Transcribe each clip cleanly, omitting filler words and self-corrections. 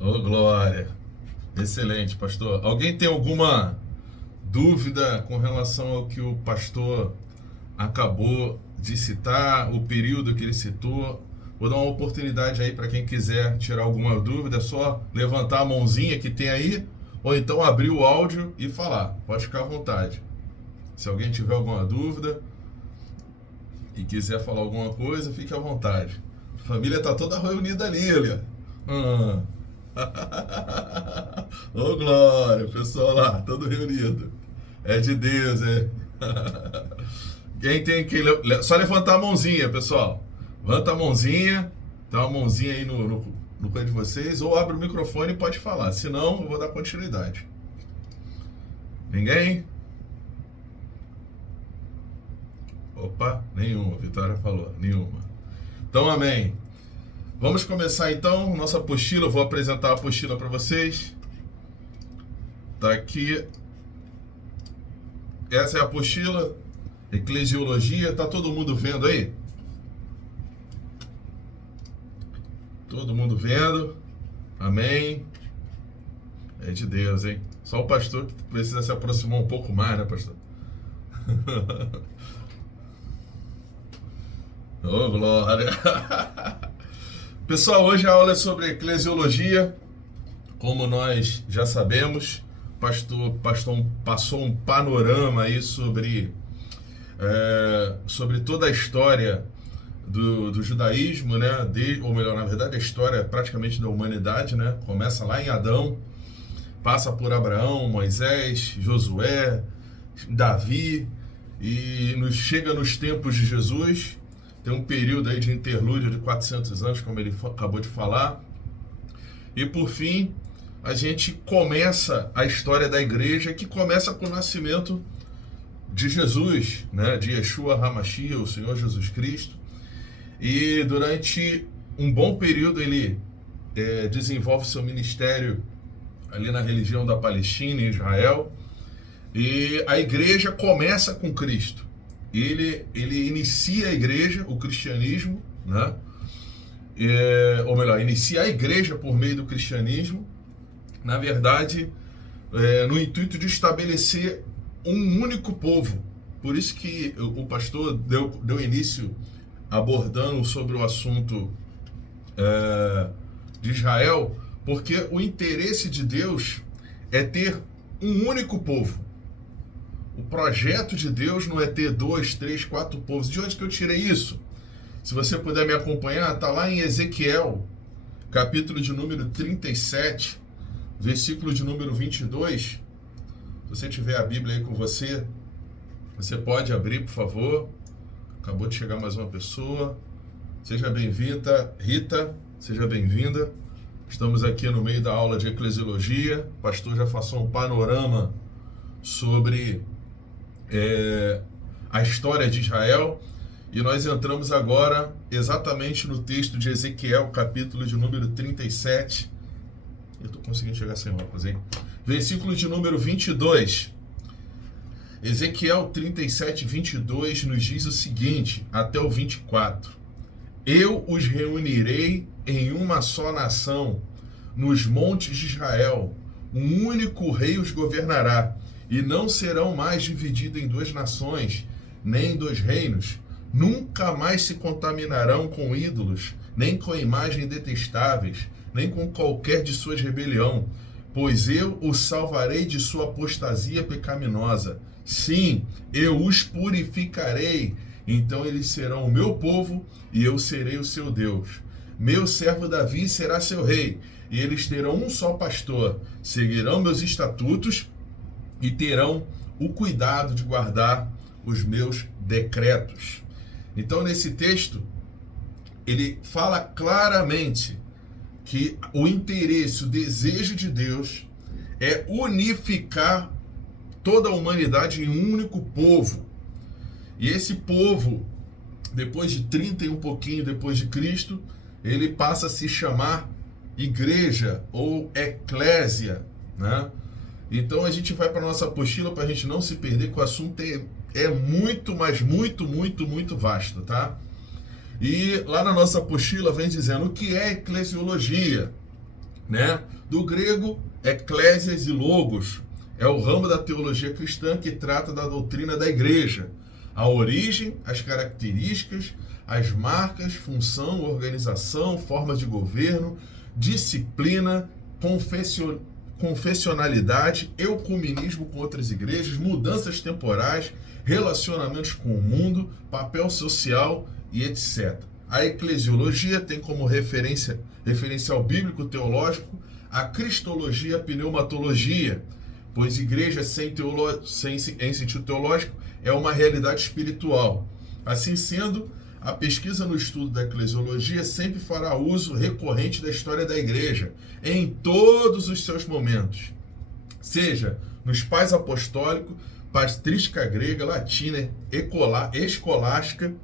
Ô, glória. Excelente, pastor. Alguém tem alguma dúvida com relação ao que o pastor acabou de citar, o período que ele citou? Vou dar uma oportunidade aí para quem quiser tirar alguma dúvida, é só levantar a mãozinha que tem aí, ou então abrir o áudio e falar. Pode ficar à vontade. Se alguém tiver alguma dúvida e quiser falar alguma coisa, fique à vontade. A família está toda reunida ali, olha. Ah. Ô, glória, o pessoal lá, todo reunido. É de Deus, é. Quem tem que. Só levantar a mãozinha, pessoal. Levanta a mãozinha, dá uma mãozinha aí no pé de vocês, ou abre o microfone e pode falar. Senão, eu vou dar continuidade. Ninguém? Opa, nenhuma. Vitória falou, nenhuma. Então, amém. Vamos começar então nossa apostila. Eu vou apresentar a apostila para vocês. Tá aqui. Essa é a apostila, Eclesiologia. Tá todo mundo vendo aí? Todo mundo vendo? Amém. É de Deus, hein? Só o pastor que precisa se aproximar um pouco mais, né, pastor? Oh, glória! Pessoal, hoje a aula é sobre eclesiologia. Como nós já sabemos, o pastor passou um panorama aí sobre toda a história do judaísmo, né? Ou melhor, na verdade, a história praticamente da humanidade, né? Começa lá em Adão, passa por Abraão, Moisés, Josué, Davi, e chega nos tempos de Jesus. Tem um período aí de interlúdio de 400 anos, como ele acabou de falar. E por fim, a gente começa a história da igreja, que começa com o nascimento de Jesus, né? De Yeshua HaMashiach, o Senhor Jesus Cristo. E durante um bom período ele desenvolve seu ministério ali na religião da Palestina, em Israel. E a igreja começa com Cristo. Ele inicia a igreja, o cristianismo, né? Ou melhor, inicia a igreja por meio do cristianismo, na verdade, no intuito de estabelecer um único povo. Por isso que o pastor deu início abordando sobre o assunto de Israel, porque o interesse de Deus é ter um único povo. O projeto de Deus não é ter 2, 3, 4 povos. De onde que eu tirei isso? Se você puder me acompanhar, está lá em Ezequiel, capítulo de número 37, versículo de número 22. Se você tiver a Bíblia aí com você, você pode abrir, por favor. Acabou de chegar mais uma pessoa. Seja bem-vinda, Rita. Seja bem-vinda. Estamos aqui no meio da aula de eclesiologia. O pastor já passou um panorama sobre a história de Israel, e nós entramos agora exatamente no texto de Ezequiel, capítulo de número 37. Eu estou conseguindo chegar sem óculos, hein? Versículo de número 22. Ezequiel 37, 22 nos diz o seguinte, até o 24. Eu os reunirei em uma só nação, nos montes de Israel. Um único rei os governará, e não serão mais divididos em 2 nações, nem em 2 reinos. Nunca mais se contaminarão com ídolos, nem com imagens detestáveis, nem com qualquer de suas rebelião, pois eu os salvarei de sua apostasia pecaminosa. Sim, eu os purificarei, então eles serão o meu povo e eu serei o seu Deus. Meu servo Davi será seu rei, e eles terão um só pastor, seguirão meus estatutos e terão o cuidado de guardar os meus decretos. Então, nesse texto, ele fala claramente que o interesse, o desejo de Deus é unificar toda a humanidade em um único povo. E esse povo, depois de 30 e um pouquinho depois de Cristo, ele passa a se chamar igreja ou eclésia, né? Então a gente vai para a nossa apostila para a gente não se perder, que o assunto é muito, mas muito, muito, muito vasto, tá? E lá na nossa apostila vem dizendo o que é eclesiologia. né? Do grego, ecclesias e logos. É o ramo da teologia cristã que trata da doutrina da igreja. A origem, as características, as marcas, função, organização, formas de governo, disciplina, confessionalidade, ecumenismo com outras igrejas, mudanças temporais, relacionamentos com o mundo, papel social e etc. A eclesiologia tem como referencial bíblico-teológico a cristologia, a pneumatologia, pois igreja sem em sentido teológico é uma realidade espiritual. Assim sendo, a pesquisa no estudo da eclesiologia sempre fará uso recorrente da história da igreja, em todos os seus momentos, seja nos pais apostólicos, patrística grega, latina, escolástica,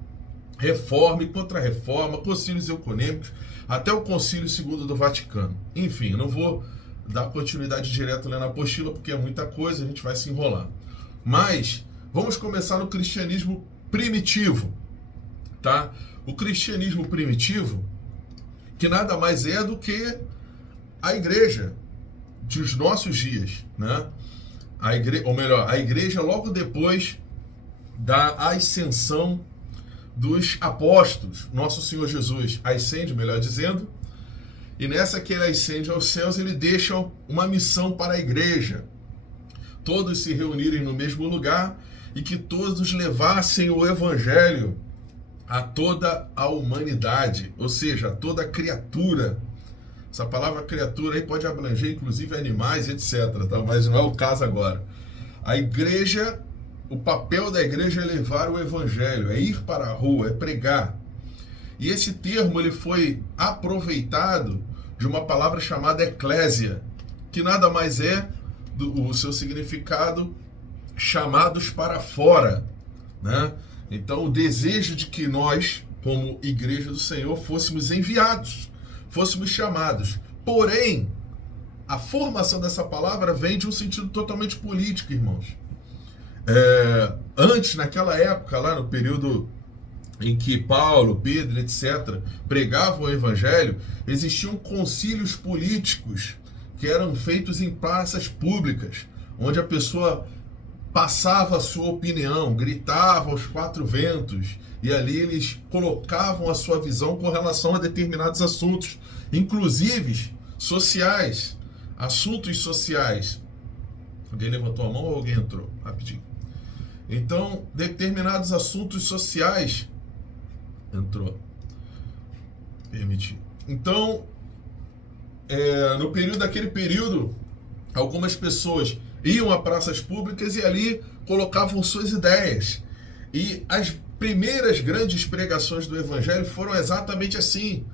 reforma e contra-reforma, concílios ecumênicos, até o Concílio II do Vaticano. Enfim, eu não vou dar continuidade direta lendo a apostila, porque é muita coisa, a gente vai se enrolar. Mas vamos começar no cristianismo primitivo, tá? O cristianismo primitivo, que nada mais é do que a igreja dos nossos dias, né? A igreja logo depois da ascensão dos apóstolos, nosso Senhor Jesus ascende, melhor dizendo, e nessa que ele ascende aos céus, ele deixa uma missão para a igreja. Todos se reunirem no mesmo lugar e que todos levassem o evangelho a toda a humanidade, ou seja, a toda criatura. Essa palavra criatura aí pode abranger inclusive animais, etc., tá? Mas não é o caso agora. A igreja, o papel da igreja é levar o evangelho, é ir para a rua, é pregar. E esse termo ele foi aproveitado de uma palavra chamada eclésia, que nada mais é o seu significado chamados para fora, né? Então o desejo de que nós, como igreja do Senhor, fôssemos enviados, fôssemos chamados. Porém, a formação dessa palavra vem de um sentido totalmente político, irmãos. Antes, naquela época, lá no período em que Paulo, Pedro, etc., pregavam o evangelho, existiam concílios políticos que eram feitos em praças públicas, onde a pessoa passava a sua opinião, gritava aos quatro ventos, e ali eles colocavam a sua visão com relação a determinados assuntos, inclusive sociais, assuntos sociais. Alguém levantou a mão ou alguém entrou? Rapidinho. Então, determinados assuntos sociais entrou. Permitir. Então, naquele período, algumas pessoas iam a praças públicas e ali colocavam suas ideias. E as primeiras grandes pregações do Evangelho foram exatamente assim.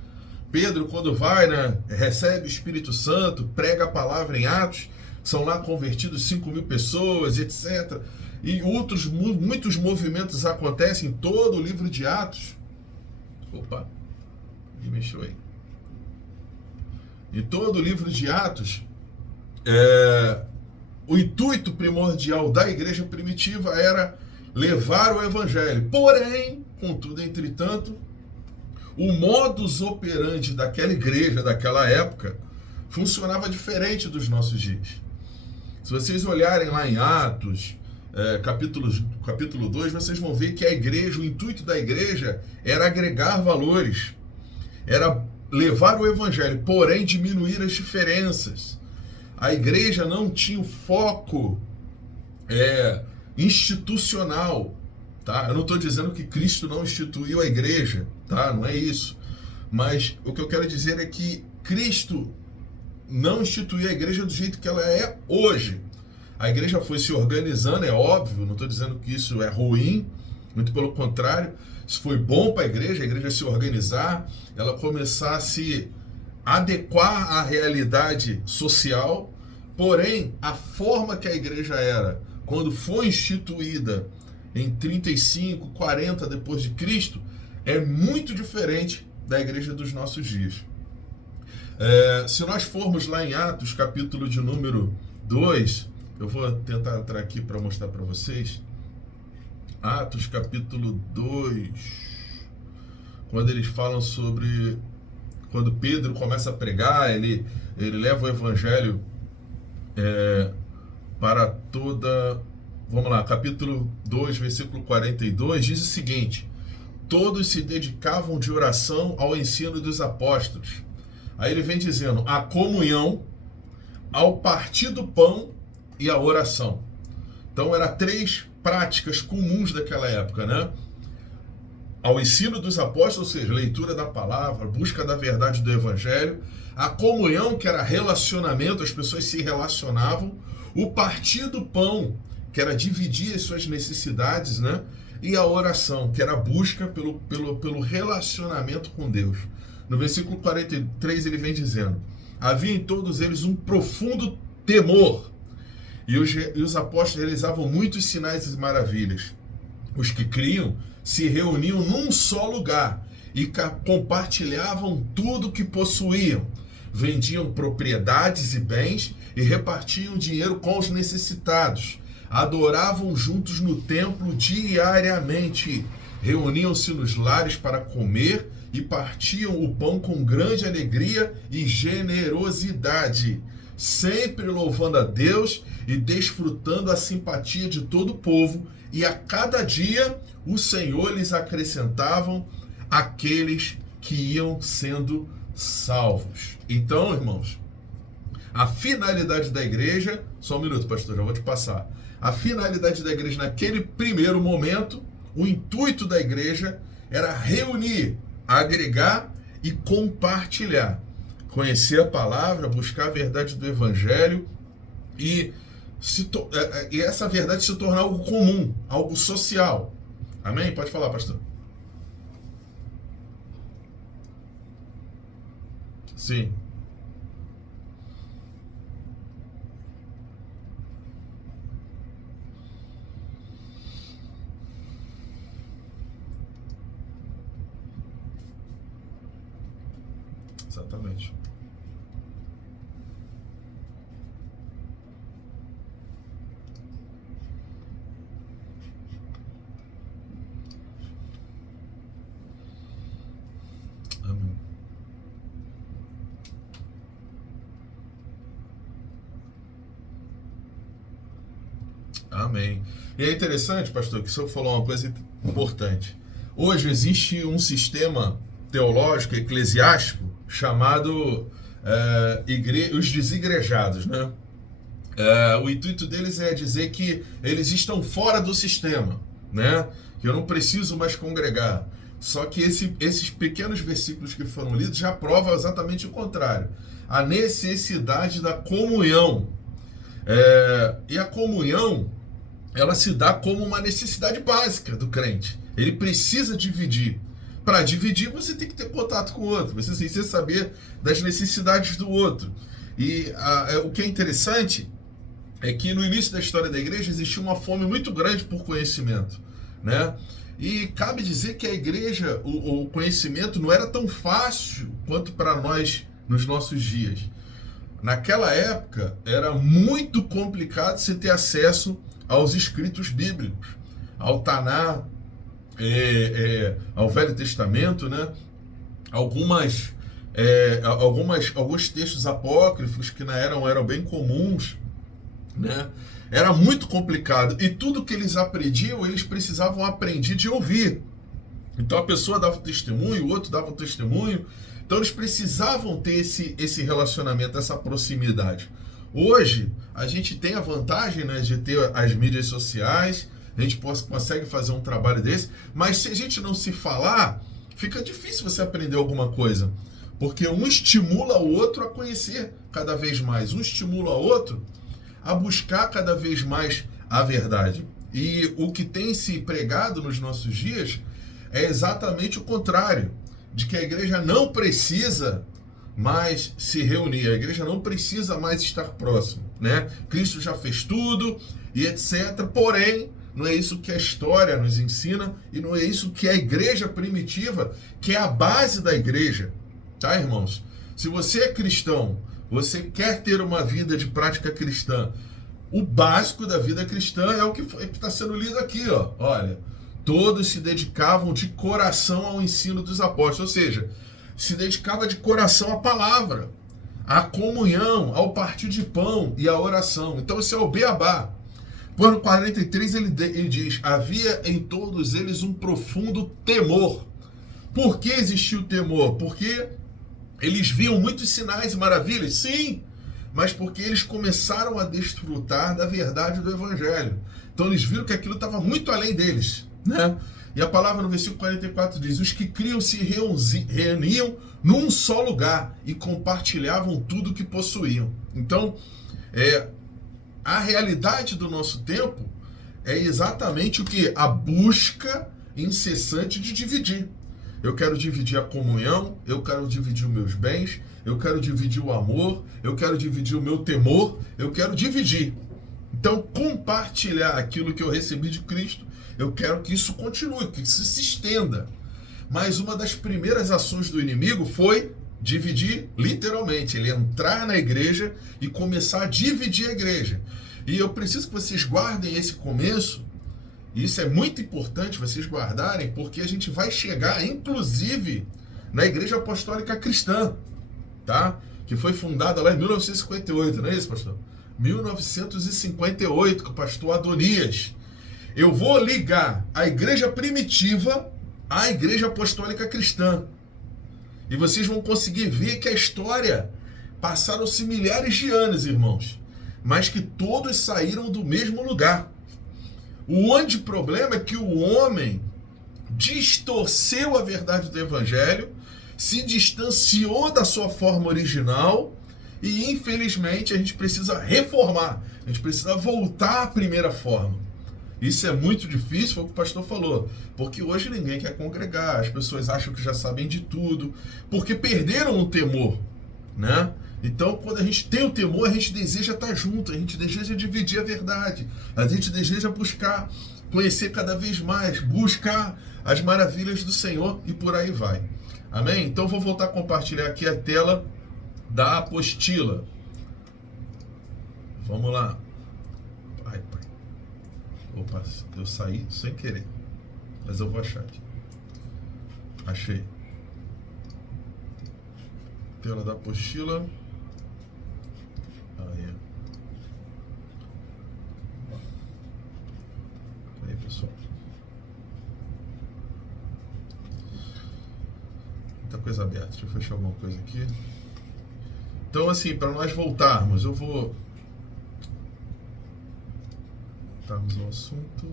Pedro, quando vai, né, recebe o Espírito Santo, prega a palavra em Atos, são lá convertidos 5.000 pessoas, etc. E muitos movimentos acontecem em todo o livro de Atos. Opa, me mexeu aí. Em todo o livro de Atos, o intuito primordial da igreja primitiva era levar o evangelho. Porém, contudo, entretanto, o modus operandi daquela igreja, daquela época, funcionava diferente dos nossos dias. Se vocês olharem lá em Atos, capítulo 2, vocês vão ver que a igreja, o intuito da igreja era agregar valores, era levar o evangelho, porém diminuir as diferenças. A igreja não tinha o foco institucional, tá? Eu não estou dizendo que Cristo não instituiu a igreja, tá? Não é isso. Mas o que eu quero dizer é que Cristo não instituiu a igreja do jeito que ela é hoje. A igreja foi se organizando, é óbvio, não estou dizendo que isso é ruim, muito pelo contrário, isso foi bom para a igreja se organizar, ela começar a se adequar à realidade social, porém, a forma que a igreja era, quando foi instituída em 35, 40 depois de Cristo, é muito diferente da igreja dos nossos dias. Se nós formos lá em Atos, capítulo de número 2, eu vou tentar entrar aqui para mostrar para vocês. Atos, capítulo 2, quando eles falam sobre quando Pedro começa a pregar, ele leva o evangelho para toda... Vamos lá, capítulo 2, versículo 42, diz o seguinte: todos se dedicavam de oração ao ensino dos apóstolos. Aí ele vem dizendo, a comunhão, ao partir do pão e a oração. Então, eram 3 práticas comuns daquela época, né? Ao ensino dos apóstolos, ou seja, leitura da palavra, busca da verdade do evangelho, a comunhão, que era relacionamento, as pessoas se relacionavam, o partir do pão, que era dividir as suas necessidades, né? E a oração, que era a busca pelo relacionamento com Deus. No versículo 43 ele vem dizendo, havia em todos eles um profundo temor, e os apóstolos realizavam muitos sinais e maravilhas. Os que criam se reuniam num só lugar e compartilhavam tudo que possuíam, vendiam propriedades e bens e repartiam dinheiro com os necessitados, adoravam juntos no templo diariamente, reuniam-se nos lares para comer e partiam o pão com grande alegria e generosidade, sempre louvando a Deus e desfrutando a simpatia de todo o povo, e a cada dia o Senhor lhes acrescentavam aqueles que iam sendo salvos. Então, irmãos, a finalidade da igreja, só um minuto, pastor, já vou te passar. A finalidade da igreja naquele primeiro momento, o intuito da igreja era reunir, agregar e compartilhar. Conhecer a palavra, buscar a verdade do evangelho e essa verdade se tornar algo comum, algo social. Amém? Pode falar, pastor. Sim. Exatamente. Amém. Amém. E é interessante, pastor, que o senhor falou uma coisa importante. Hoje existe um sistema teológico, eclesiástico, chamado os desigrejados, né? O intuito deles é dizer que eles estão fora do sistema, né? Que eu não preciso mais congregar. Só que esses pequenos versículos que foram lidos já provam exatamente o contrário. A necessidade da comunhão. E a comunhão, ela se dá como uma necessidade básica do crente. Ele precisa dividir. Para dividir, você tem que ter contato com o outro. Você precisa saber das necessidades do outro. E o que é interessante é que no início da história da igreja existia uma fome muito grande por conhecimento, né? E cabe dizer que a igreja, o conhecimento não era tão fácil quanto para nós nos nossos dias. Naquela época, era muito complicado você ter acesso aos escritos bíblicos, ao Taná, ao Velho Testamento, né? Alguns textos apócrifos que eram bem comuns, né? Era muito complicado, e tudo que eles aprendiam, eles precisavam aprender de ouvir. Então a pessoa dava testemunho, o outro dava testemunho, então eles precisavam ter esse relacionamento, essa proximidade. Hoje, a gente tem a vantagem, né, de ter as mídias sociais, a gente consegue fazer um trabalho desse, mas se a gente não se falar, fica difícil você aprender alguma coisa, porque um estimula o outro a conhecer cada vez mais, um estimula o outro a buscar cada vez mais a verdade. E o que tem se pregado nos nossos dias é exatamente o contrário, de que a igreja não precisa mais se reunir, a igreja não precisa mais estar próximo, né? Cristo já fez tudo e etc. Porém, não é isso que a história nos ensina e não é isso que a igreja primitiva, que é a base da igreja, tá, irmãos? Se você é cristão, você quer ter uma vida de prática cristã, o básico da vida cristã é o que está sendo lido aqui, ó. Olha, todos se dedicavam de coração ao ensino dos apóstolos, ou seja, se dedicava de coração à palavra, à comunhão, ao partir de pão e à oração. Então esse é o beabá. No ano 43 ele diz, havia em todos eles um profundo temor. Por que existiu o temor? Porque eles viam muitos sinais e maravilhas, sim, mas porque eles começaram a desfrutar da verdade do Evangelho. Então eles viram que aquilo estava muito além deles, né? E a palavra no versículo 44 diz, os que criam se reuniam num só lugar e compartilhavam tudo o que possuíam. Então, a realidade do nosso tempo é exatamente o que? A busca incessante de dividir. Eu quero dividir a comunhão, eu quero dividir os meus bens, eu quero dividir o amor, eu quero dividir o meu temor, eu quero dividir. Então, compartilhar aquilo que eu recebi de Cristo, eu quero que isso continue, que isso se estenda. Mas uma das primeiras ações do inimigo foi dividir literalmente, ele entrar na igreja e começar a dividir a igreja. E eu preciso que vocês guardem esse começo, e isso é muito importante vocês guardarem, porque a gente vai chegar, inclusive, na Igreja Apostólica Cristã, tá? Que foi fundada lá em 1958, não é isso, pastor? 1958, com o pastor Adonias. Eu vou ligar a Igreja Primitiva à Igreja Apostólica Cristã. E vocês vão conseguir ver que a história passaram-se milhares de anos, irmãos, mas que todos saíram do mesmo lugar. O único problema é que o homem distorceu a verdade do Evangelho, se distanciou da sua forma original e, infelizmente, a gente precisa reformar, a gente precisa voltar à primeira forma. Isso é muito difícil, foi o que o pastor falou, porque hoje ninguém quer congregar, as pessoas acham que já sabem de tudo, porque perderam o temor, né? Então, quando a gente tem o temor, a gente deseja estar junto, a gente deseja dividir a verdade, a gente deseja buscar conhecer cada vez mais, buscar as maravilhas do Senhor e por aí vai. Amém? Então, vou voltar a compartilhar aqui a tela da apostila. Vamos lá. Ai, pai. Opa, eu saí sem querer, mas eu vou achar aqui. Achei. Tela da apostila. Aí, pessoal. Muita coisa aberta. Deixa eu fechar alguma coisa aqui. Então, assim, para nós voltarmos, eu vou... Voltarmos ao assunto.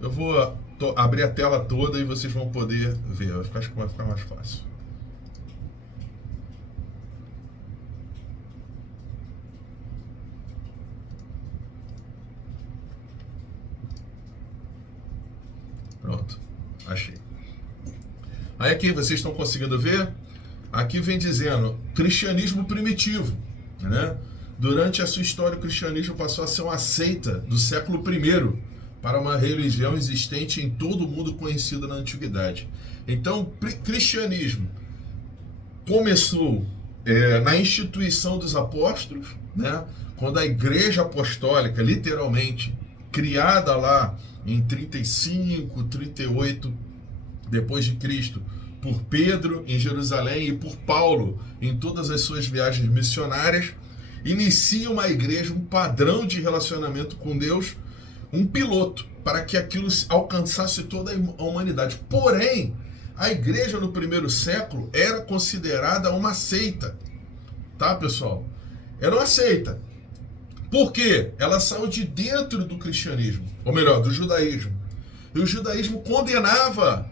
Eu vou abrir a tela toda e vocês vão poder ver. Acho que vai ficar mais fácil. Pronto, achei. Aí aqui vocês estão conseguindo ver? Aqui vem dizendo cristianismo primitivo, né? Durante a sua história, o cristianismo passou a ser uma seita do século I para uma religião existente em todo o mundo conhecida na antiguidade. Então, o cristianismo começou na instituição dos apóstolos, né? Quando a igreja apostólica, literalmente, criada lá em 35, 38 depois de Cristo, por Pedro em Jerusalém e por Paulo em todas as suas viagens missionárias, inicia uma igreja, um padrão de relacionamento com Deus, um piloto, para que aquilo alcançasse toda a humanidade. Porém, a igreja no primeiro século era considerada uma seita. Tá, pessoal? Era uma seita. Por quê? Ela saiu de dentro do cristianismo, ou melhor, do judaísmo. E o judaísmo condenava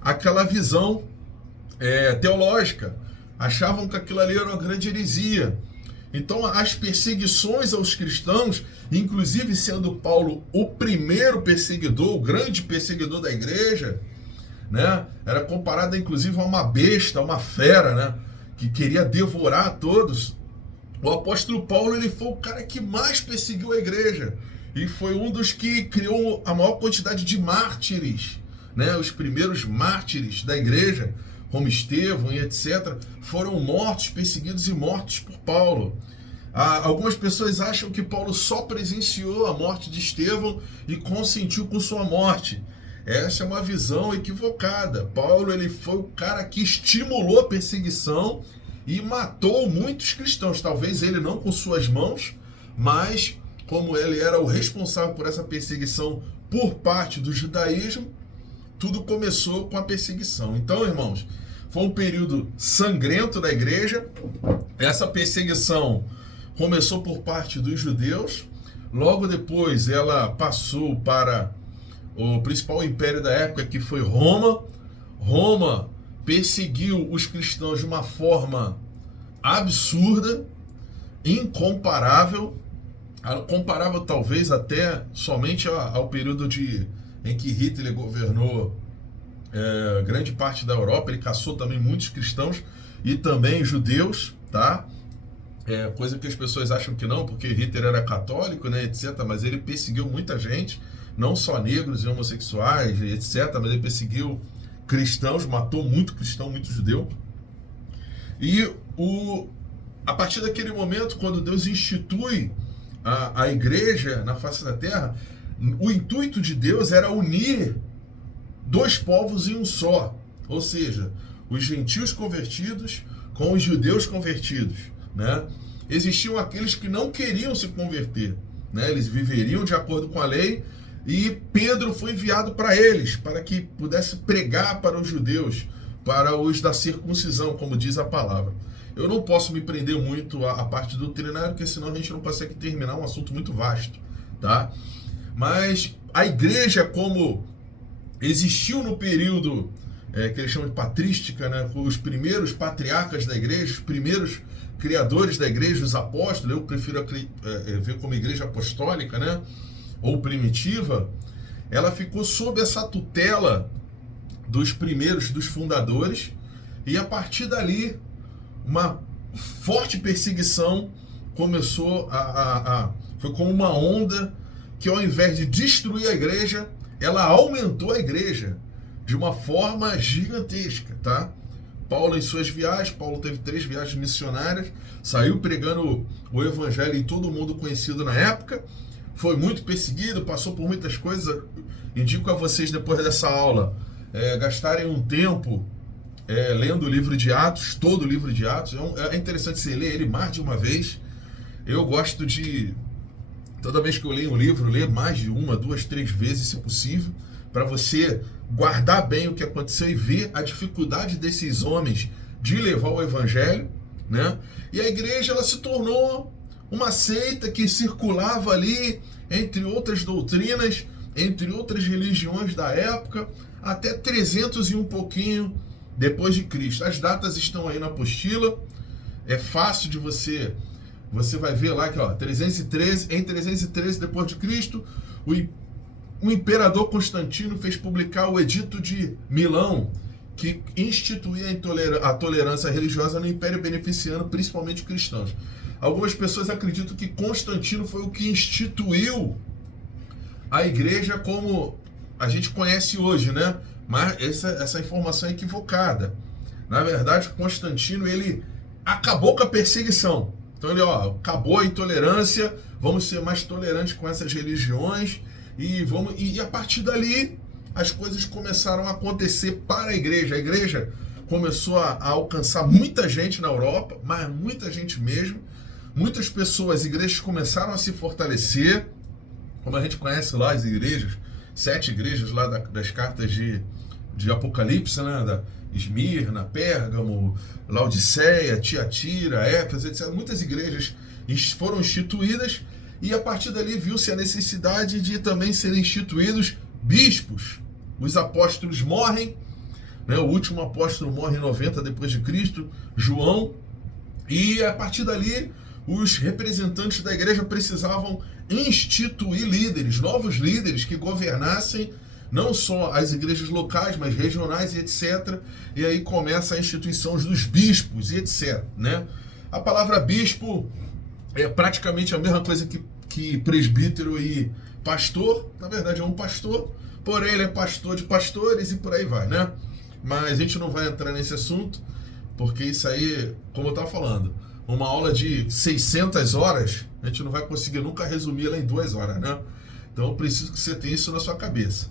aquela visão teológica. Achavam que aquilo ali era uma grande heresia. Então, as perseguições aos cristãos, inclusive sendo Paulo o primeiro perseguidor, o grande perseguidor da igreja, né? Era comparado, inclusive, a uma besta, a uma fera, né? Que queria devorar a todos. O apóstolo Paulo, ele foi o cara que mais perseguiu a igreja e foi um dos que criou a maior quantidade de mártires, né? Os primeiros mártires da igreja, como Estevão e etc., foram mortos, perseguidos e mortos por Paulo. Algumas pessoas acham que Paulo só presenciou a morte de Estevão e consentiu com sua morte. Essa é uma visão equivocada. Paulo, ele foi o cara que estimulou a perseguição e matou muitos cristãos. Talvez ele não com suas mãos, mas como ele era o responsável por essa perseguição por parte do judaísmo, tudo começou com a perseguição. Então, irmãos, foi um período sangrento da igreja. Essa perseguição começou por parte dos judeus. Logo depois, ela passou para o principal império da época, que foi Roma. Roma perseguiu os cristãos de uma forma absurda, incomparável, comparável talvez até somente ao período em que Hitler governou grande parte da Europa. Ele caçou também muitos cristãos e também judeus, tá? Coisa que as pessoas acham que não, porque Hitler era católico, né, etc. Mas ele perseguiu muita gente, não só negros e homossexuais, etc. Mas ele perseguiu cristãos, matou muito cristão, muito judeu. E a partir daquele momento, quando Deus institui a igreja na face da terra, o intuito de Deus era unir dois povos em um só, ou seja, os gentios convertidos com os judeus convertidos, né? Existiam aqueles que não queriam se converter, né? Eles viveriam de acordo com a lei, e Pedro foi enviado para eles, para que pudesse pregar para os judeus, para os da circuncisão, como diz a palavra. Eu não posso me prender muito à parte doutrinária, porque senão a gente não consegue terminar um assunto muito vasto, tá? Mas a igreja, como existiu no período que eles chamam de patrística, né? Os primeiros patriarcas da igreja, os primeiros criadores da igreja, os apóstolos, eu prefiro ver como igreja apostólica, né? Ou primitiva, ela ficou sob essa tutela dos primeiros, dos fundadores, e a partir dali uma forte perseguição começou foi como uma onda que, ao invés de destruir a igreja, ela aumentou a igreja de uma forma gigantesca, tá? Paulo, em suas viagens, Paulo teve 3 viagens missionárias, saiu pregando o evangelho em todo mundo conhecido na época, foi muito perseguido, passou por muitas coisas. Indico a vocês, depois dessa aula, gastarem um tempo lendo o livro de Atos, todo o livro de Atos. É interessante você ler ele mais de uma vez. Eu gosto de, toda vez que eu leio um livro, ler mais de 1, 2, 3 vezes, se possível, para você guardar bem o que aconteceu e ver a dificuldade desses homens de levar o evangelho, né? E a igreja, ela se tornou uma seita que circulava ali entre outras doutrinas, entre outras religiões da época, até 300 e um pouquinho depois de Cristo. As datas estão aí na apostila, é fácil de você vai ver lá que, ó, 313, em 313 depois de Cristo, o imperador Constantino fez publicar o Edito de Milão, que instituía a tolerância religiosa no Império, beneficiando principalmente cristãos. Algumas pessoas acreditam que Constantino foi o que instituiu a igreja como a gente conhece hoje, né? Mas essa informação é equivocada. Na verdade, Constantino, ele acabou com a perseguição. Então ele, acabou a intolerância, vamos ser mais tolerantes com essas religiões, e a partir dali as coisas começaram a acontecer para a igreja. A igreja começou a alcançar muita gente na Europa, mas muita gente mesmo. Muitas pessoas, igrejas começaram a se fortalecer, como a gente conhece lá as igrejas, 7 igrejas lá das cartas de Apocalipse, né? Da Esmirna, Pérgamo, Laodiceia, Tiatira, Éfeso, etc. Muitas igrejas foram instituídas, e a partir dali viu-se a necessidade de também serem instituídos bispos. Os apóstolos morrem, né? O último apóstolo morre em 90 depois de Cristo, João, e a partir dali os representantes da igreja precisavam instituir líderes, novos líderes que governassem não só as igrejas locais, mas regionais e etc. E aí começa a instituição dos bispos e etc, né? A palavra bispo é praticamente a mesma coisa que presbítero e pastor. Na verdade é um pastor, porém ele é pastor de pastores e por aí vai, né? Mas a gente não vai entrar nesse assunto, porque isso aí, como eu estava falando, uma aula de 600 horas, a gente não vai conseguir nunca resumir ela em 2 horas, né? Então eu preciso que você tenha isso na sua cabeça.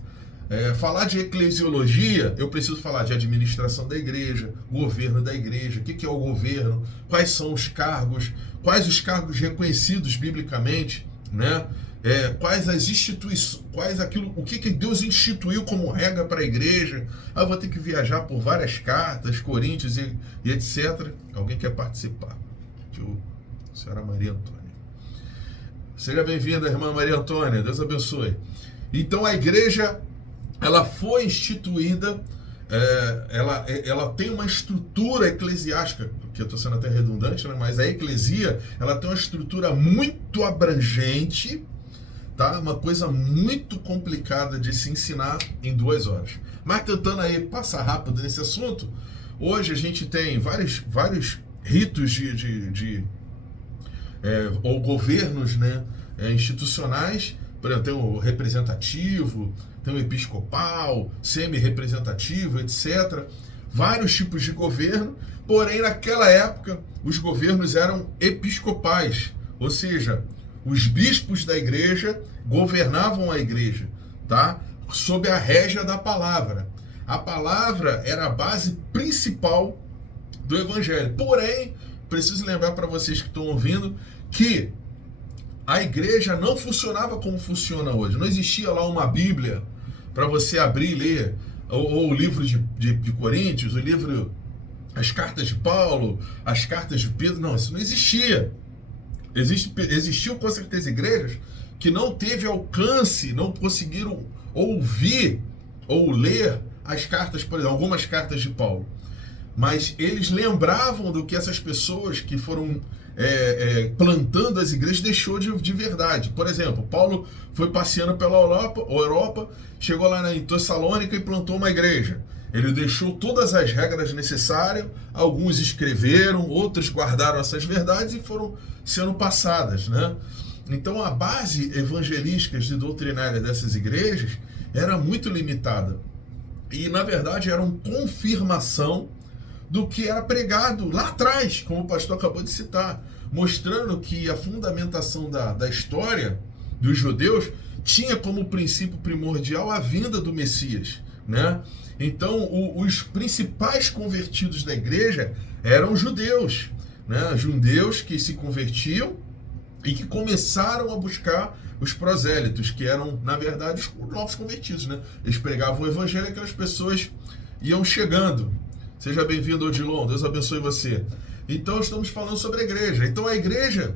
Falar de eclesiologia, eu preciso falar de administração da igreja, governo da igreja, o que é o governo, quais são os cargos reconhecidos biblicamente, né? Quais as instituições, o que Deus instituiu como regra para a igreja. Eu vou ter que viajar por várias cartas, Coríntios e etc. Alguém quer participar? Senhora Maria Antônia. Seja bem-vinda, irmã Maria Antônia, Deus abençoe. Então a igreja, ela foi instituída, ela tem uma estrutura eclesiástica, que eu estou sendo até redundante, né? Mas a eclesia, ela tem uma estrutura muito abrangente, tá? Uma coisa muito complicada de se ensinar em 2 horas. Mas tentando aí passar rápido nesse assunto, hoje a gente tem vários ritos ou governos, né, institucionais. Por exemplo, tem o representativo, tem o episcopal, semi-representativo, etc. Vários tipos de governo, porém naquela época os governos eram episcopais, ou seja, os bispos da igreja governavam a igreja, tá? Sob a régia da palavra. A palavra era a base principal do evangelho. Porém, preciso lembrar para vocês que estão ouvindo que a igreja não funcionava como funciona hoje. Não existia lá uma Bíblia para você abrir e ler, ou o livro de Coríntios, o livro, as cartas de Paulo, as cartas de Pedro. Não, isso não existia. Existiam com certeza igrejas que não teve alcance, não conseguiram ouvir ou ler as cartas, por exemplo, algumas cartas de Paulo. Mas eles lembravam do que essas pessoas que foram plantando as igrejas deixou de verdade. Por exemplo, Paulo foi passeando pela Europa, chegou lá em Tessalônica e plantou uma igreja. Ele deixou todas as regras necessárias, alguns escreveram, outros guardaram essas verdades e foram sendo passadas, né? Então a base evangelística e doutrinária dessas igrejas era muito limitada. E na verdade era uma confirmação do que era pregado lá atrás, como o pastor acabou de citar, mostrando que a fundamentação da história dos judeus tinha como princípio primordial a vinda do Messias, né? Então, os principais convertidos da igreja eram judeus, né? Judeus que se convertiam e que começaram a buscar os prosélitos, que eram, na verdade, os novos convertidos, né? Eles pregavam o evangelho e aquelas pessoas iam chegando. Seja bem-vindo, Odilon, Deus abençoe você. Então, estamos falando sobre a igreja. Então, a igreja,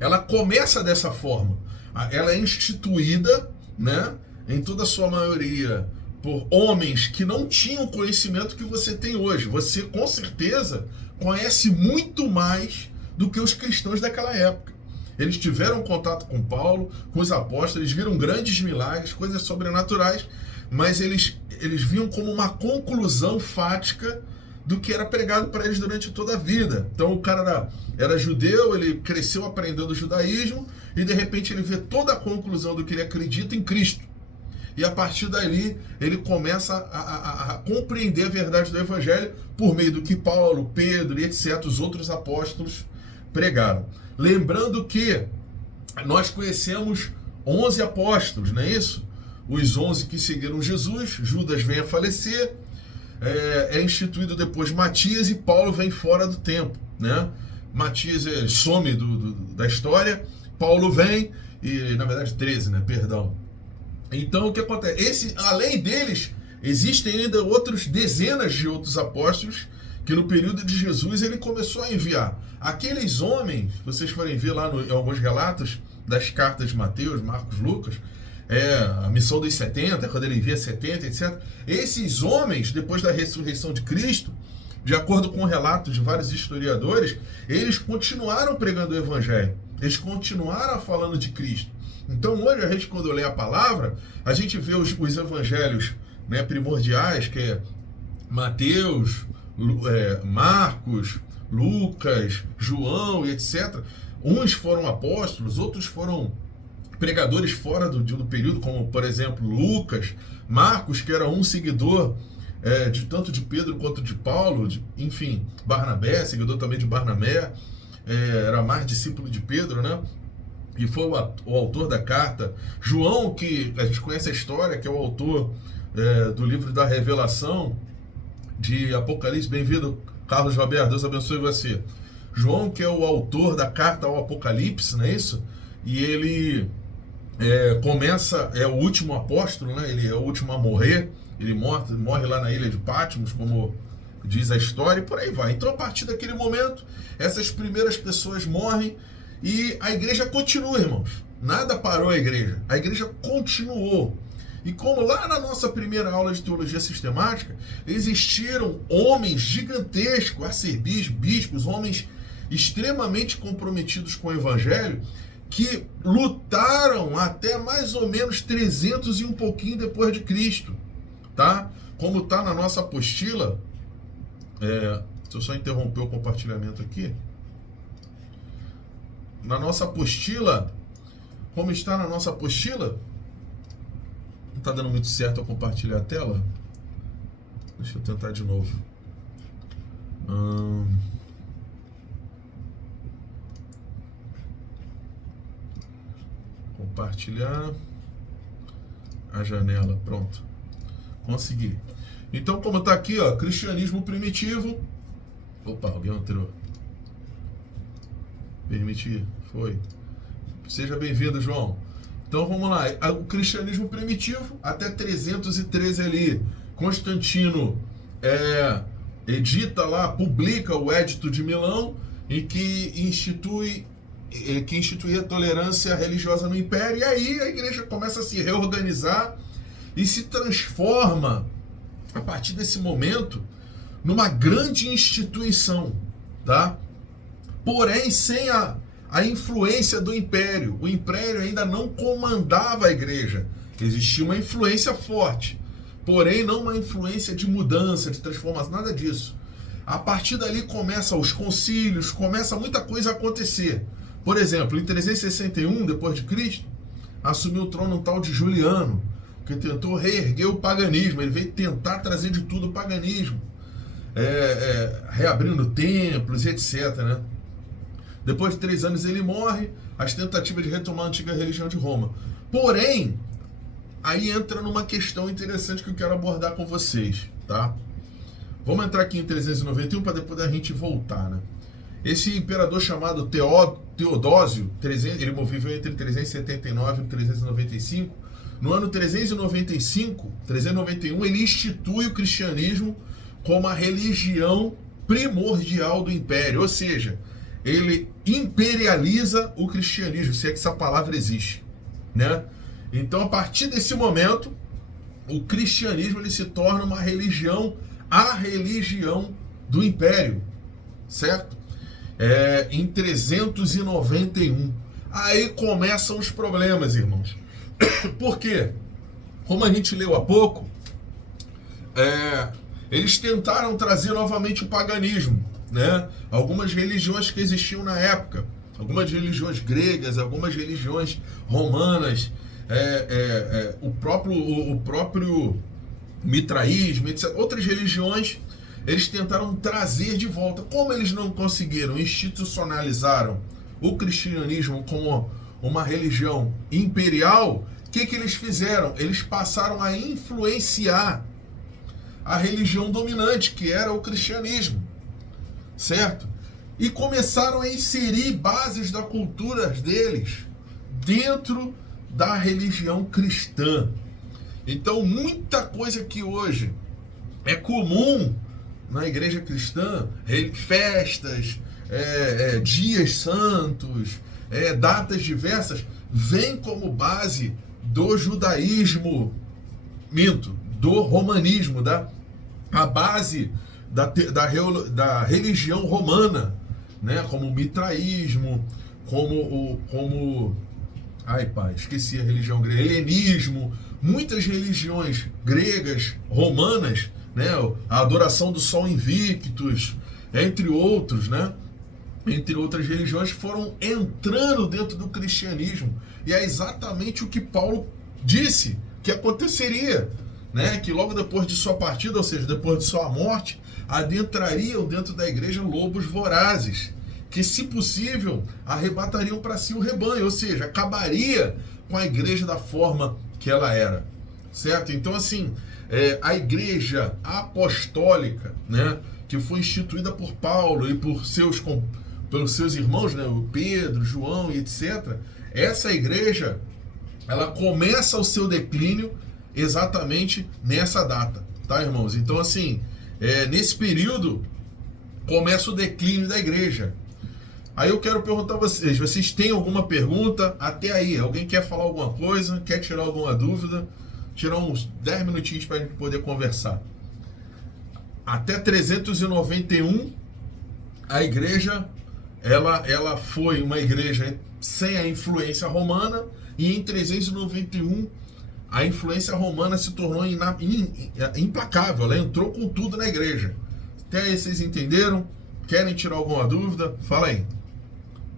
ela começa dessa forma. Ela é instituída, né, em toda a sua maioria, por homens que não tinham o conhecimento que você tem hoje. Você, com certeza, conhece muito mais do que os cristãos daquela época. Eles tiveram contato com Paulo, com os apóstolos, eles viram grandes milagres, coisas sobrenaturais, mas eles viam como uma conclusão fática do que era pregado para eles durante toda a vida. Então o cara era judeu, ele cresceu aprendendo o judaísmo e de repente ele vê toda a conclusão do que ele acredita em Cristo. E a partir dali ele começa a compreender a verdade do evangelho por meio do que Paulo, Pedro e etc., os outros apóstolos pregaram. Lembrando que nós conhecemos 11 apóstolos, não é isso? Os 11 que seguiram Jesus, Judas vem a falecer, é instituído depois Matias e Paulo vem fora do tempo, né? Matias some da história, Paulo vem, e na verdade 13, né? Perdão. Então o que acontece? Além deles, existem ainda dezenas de outros apóstolos que no período de Jesus ele começou a enviar. Aqueles homens, vocês forem ver lá em alguns relatos das cartas de Mateus, Marcos, Lucas, a missão dos 70, quando ele envia 70, etc. Esses homens, depois da ressurreição de Cristo, de acordo com relatos de vários historiadores, eles continuaram pregando o evangelho, eles continuaram falando de Cristo. Então hoje a gente, quando lê a palavra, a gente vê os evangelhos, né, primordiais, que é Mateus, Marcos, Lucas, João e etc. Uns foram apóstolos, outros foram pregadores fora do período, como por exemplo Lucas, Marcos, que era um seguidor tanto de Pedro quanto de Paulo, enfim, Barnabé, seguidor também de Barnabé, era mais discípulo de Pedro, né? E foi o autor da carta. João, que a gente conhece a história, que é o autor do livro da Revelação, de Apocalipse. Bem-vindo, Carlos Roberto, Deus abençoe você. João, que é o autor da carta ao Apocalipse, não é isso? E ele é o último apóstolo, né? Ele é o último a morrer. Ele morre lá na ilha de Patmos, como diz a história, e por aí vai. Então, a partir daquele momento, essas primeiras pessoas morrem e a igreja continua, irmãos. Nada parou a igreja continuou. E como lá na nossa primeira aula de teologia sistemática, existiram homens gigantescos, arcebispos, homens extremamente comprometidos com o evangelho, que lutaram até mais ou menos 300 e um pouquinho depois de Cristo, tá? Como está na nossa apostila, deixa eu só interromper o compartilhamento aqui. Na nossa apostila, como está na nossa apostila, não está dando muito certo eu compartilhar a tela. Deixa eu tentar de novo. Compartilhar a janela, pronto. Consegui. Então, como está aqui, ó, cristianismo primitivo. Opa, alguém entrou. Permitir, foi. Seja bem-vindo, João. Então vamos lá, o cristianismo primitivo, até 313 ali, Constantino edita lá, publica o Edito de Milão, em que instituía a tolerância religiosa no Império, e aí a igreja começa a se reorganizar e se transforma, a partir desse momento, numa grande instituição, tá? Porém, sem a influência do Império. O Império ainda não comandava a igreja. Existia uma influência forte, porém não uma influência de mudança, de transformação, nada disso. A partir dali começam os concílios, começa muita coisa a acontecer. Por exemplo, em 361 depois de Cristo, assumiu o trono um tal de Juliano, que tentou reerguer o paganismo. Ele veio tentar trazer de tudo o paganismo, reabrindo templos e etc, né? Depois de 3 anos ele morre, as tentativas de retomar a antiga religião de Roma. Porém, aí entra numa questão interessante que eu quero abordar com vocês, tá? Vamos entrar aqui em 391 para depois a gente voltar, né? Esse imperador chamado Teodósio, ele viveu entre 379 e 395. No ano 391, ele institui o cristianismo como a religião primordial do império, ou seja, ele imperializa o cristianismo, se é que essa palavra existe, né? Então, a partir desse momento, o cristianismo ele se torna uma religião, a religião do império, certo? Em 391. Aí começam os problemas, irmãos. Por quê? Como a gente leu há pouco, eles tentaram trazer novamente o paganismo, né? Algumas religiões que existiam na época, algumas religiões gregas, algumas religiões romanas, o próprio mitraísmo, etc. Outras religiões, eles tentaram trazer de volta. Como eles não conseguiram, institucionalizaram o cristianismo como uma religião imperial, o que eles fizeram? Eles passaram a influenciar a religião dominante, que era o cristianismo, certo? E começaram a inserir bases da cultura deles dentro da religião cristã. Então, muita coisa que hoje é comum na igreja cristã, festas, dias santos, datas diversas, vem como base do judaísmo, do romanismo, a base da religião romana, né? Como o mitraísmo, esqueci a religião grega, helenismo, muitas religiões gregas, romanas, né? A adoração do Sol Invictus, entre outros, né? Entre outras religiões, foram entrando dentro do cristianismo. E é exatamente o que Paulo disse que aconteceria, né? Que logo depois de sua partida, ou seja, depois de sua morte, adentrariam dentro da igreja lobos vorazes, que, se possível, arrebatariam para si o rebanho, ou seja, acabaria com a igreja da forma que ela era, certo? Então, assim, a igreja apostólica, né, que foi instituída por Paulo e pelos seus irmãos, né, o Pedro, João e etc., essa igreja, ela começa o seu declínio exatamente nessa data, tá, irmãos? Então, assim, nesse período começa o declínio da igreja. Aí eu quero perguntar a vocês têm alguma pergunta até aí? Alguém quer falar alguma coisa? Quer tirar alguma dúvida? Tirar uns 10 minutinhos para a gente poder conversar. Até 391, a igreja, ela foi uma igreja sem a influência romana, e em 391, a influência romana se tornou implacável, ela entrou com tudo na igreja. Até aí vocês entenderam? Querem tirar alguma dúvida? Fala aí.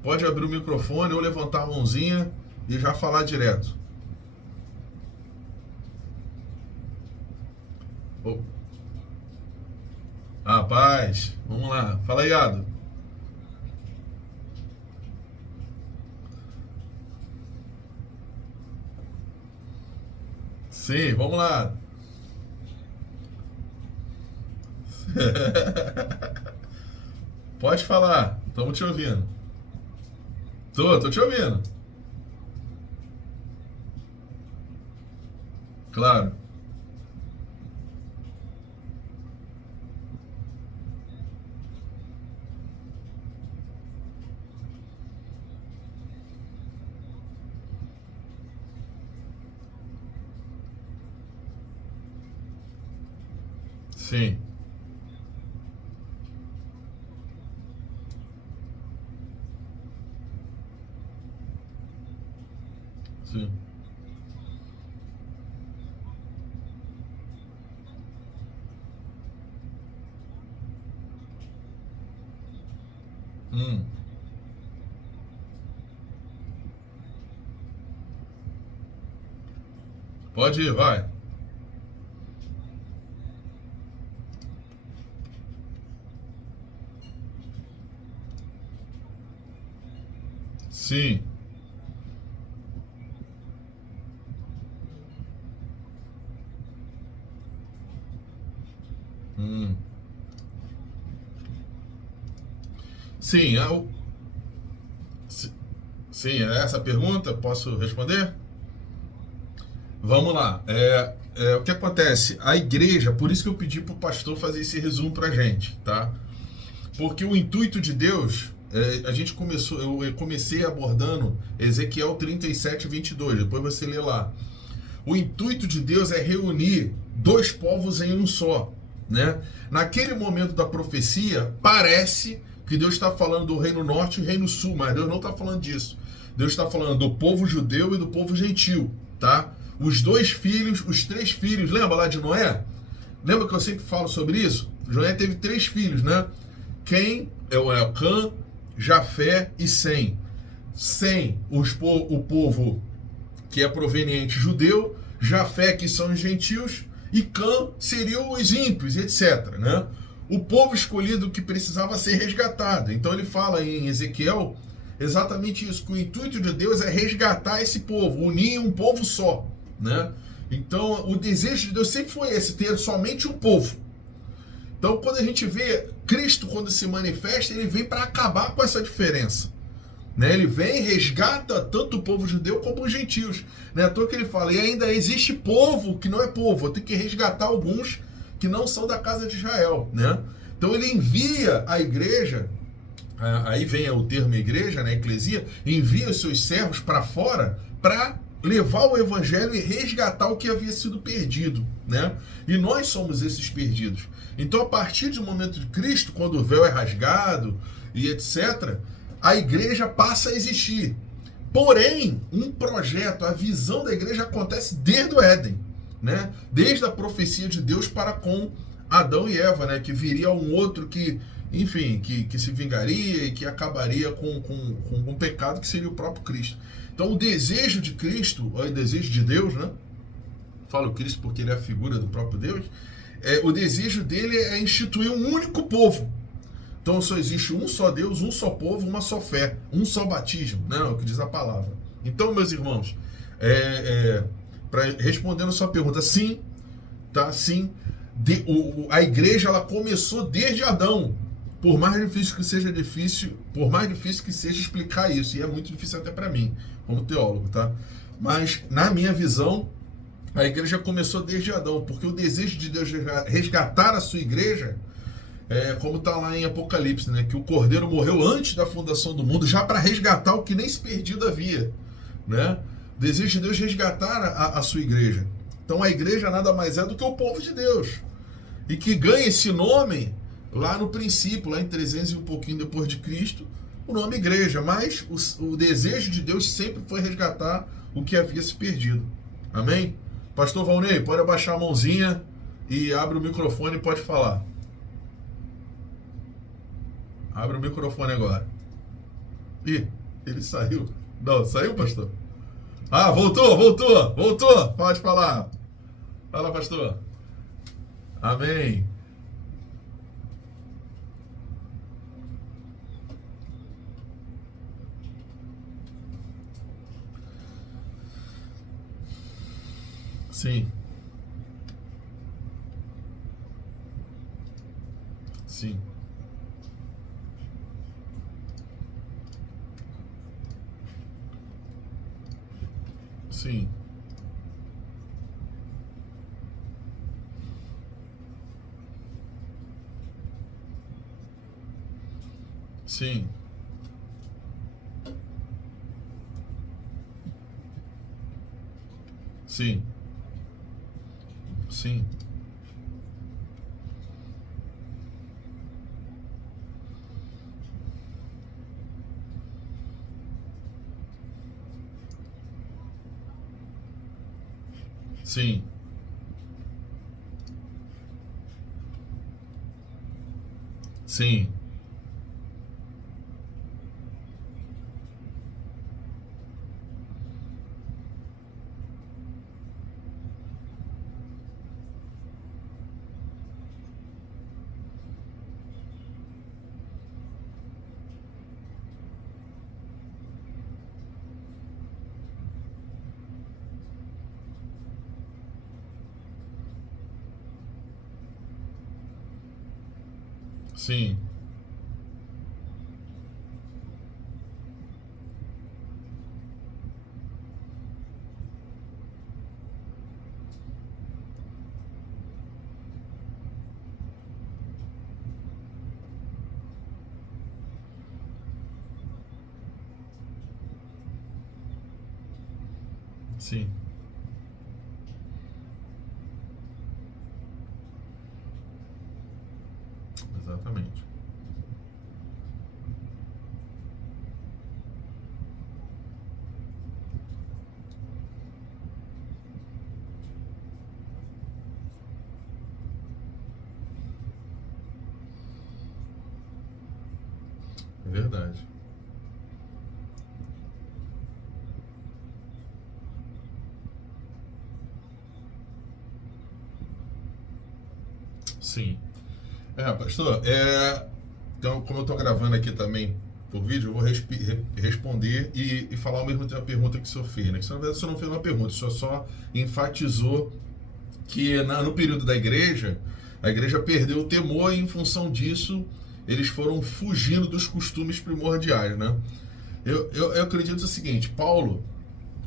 Pode abrir o microfone ou levantar a mãozinha e já falar direto. Oh. Rapaz, vamos lá. Fala aí, Ado. Sim, vamos lá. Pode falar, estamos te ouvindo. Tô te ouvindo. Claro. Sim. Sim. Hum. Pode ir, vai. Sim. Hum. Sim, sim, é essa a pergunta? Posso responder? Vamos lá. O que acontece? A igreja, por isso que eu pedi para o pastor fazer esse resumo para a gente, tá? Porque o intuito de Deus, eu comecei abordando Ezequiel 37, 22, depois você lê lá. O intuito de Deus é reunir dois povos em um só, né? Naquele momento da profecia, parece que Deus está falando do reino norte e reino sul, mas Deus não está falando disso. Deus está falando do povo judeu e do povo gentil, tá? Os três filhos, lembra lá de Noé? Lembra que eu sempre falo sobre isso? Noé teve 3 filhos, né? Cã, Jafé e Sem. Sem, o povo que é proveniente judeu, Jafé, que são os gentios, e Cã seriam os ímpios, etc., né? O povo escolhido que precisava ser resgatado. Então ele fala em Ezequiel exatamente isso, que o intuito de Deus é resgatar esse povo, unir um povo só, né? Então o desejo de Deus sempre foi esse, ter somente um povo. Então quando a gente vê Cristo, quando se manifesta, ele vem para acabar com essa diferença, né? Ele vem e resgata tanto o povo judeu como os gentios, né? À toa que ele fala, e ainda existe povo que não é povo, eu tenho que resgatar alguns que não são da casa de Israel, né? Então ele envia a igreja, aí vem o termo igreja, né, eclesia, envia os seus servos para fora para levar o evangelho e resgatar o que havia sido perdido, né? E nós somos esses perdidos. Então, a partir do momento de Cristo, quando o véu é rasgado e etc., a igreja passa a existir. Porém, um projeto, a visão da igreja acontece desde o Éden, né? Desde a profecia de Deus para com Adão e Eva, né? Que viria um outro que, enfim, que se vingaria e que acabaria com o pecado, que seria o próprio Cristo. Então o desejo de Cristo, o desejo de Deus, né? Falo Cristo porque ele é a figura do próprio Deus. O desejo dele é instituir um único povo. Então só existe um só Deus, um só povo, uma só fé, um só batismo, né? É o que diz a palavra. Então, meus irmãos, respondendo a sua pergunta, sim, tá? Sim, a igreja ela começou desde Adão. Por mais difícil que seja explicar isso, e é muito difícil até para mim, como teólogo, tá? Mas na minha visão, a igreja começou desde Adão, porque o desejo de Deus resgatar a sua igreja, como está lá em Apocalipse, né? Que o Cordeiro morreu antes da fundação do mundo, já para resgatar o que nem se perdido havia, né? O desejo de Deus resgatar a sua igreja. Então a igreja nada mais é do que o povo de Deus. E que ganha esse nome lá no princípio, lá em 300 e um pouquinho depois de Cristo, o nome igreja. Mas o desejo de Deus sempre foi resgatar o que havia se perdido. Amém? Pastor Valnei, pode abaixar a mãozinha e abre o microfone e pode falar. Abre o microfone agora. Ih, ele saiu. Não, saiu, pastor? Ah, voltou. Pode falar. Fala, pastor. Amém. Sim. Sim. Sim. Sim. Sim. Sim. Sim. Sim. Sim. Sim. Exatamente. É verdade. Sim. Pastor, então, como eu estou gravando aqui também por vídeo, eu vou responder e falar ao mesmo tempo a pergunta que o senhor fez, né? Que, na verdade, o senhor não fez uma pergunta, o senhor só enfatizou que no período da igreja, a igreja perdeu o temor e, em função disso, eles foram fugindo dos costumes primordiais, né? Eu acredito o seguinte,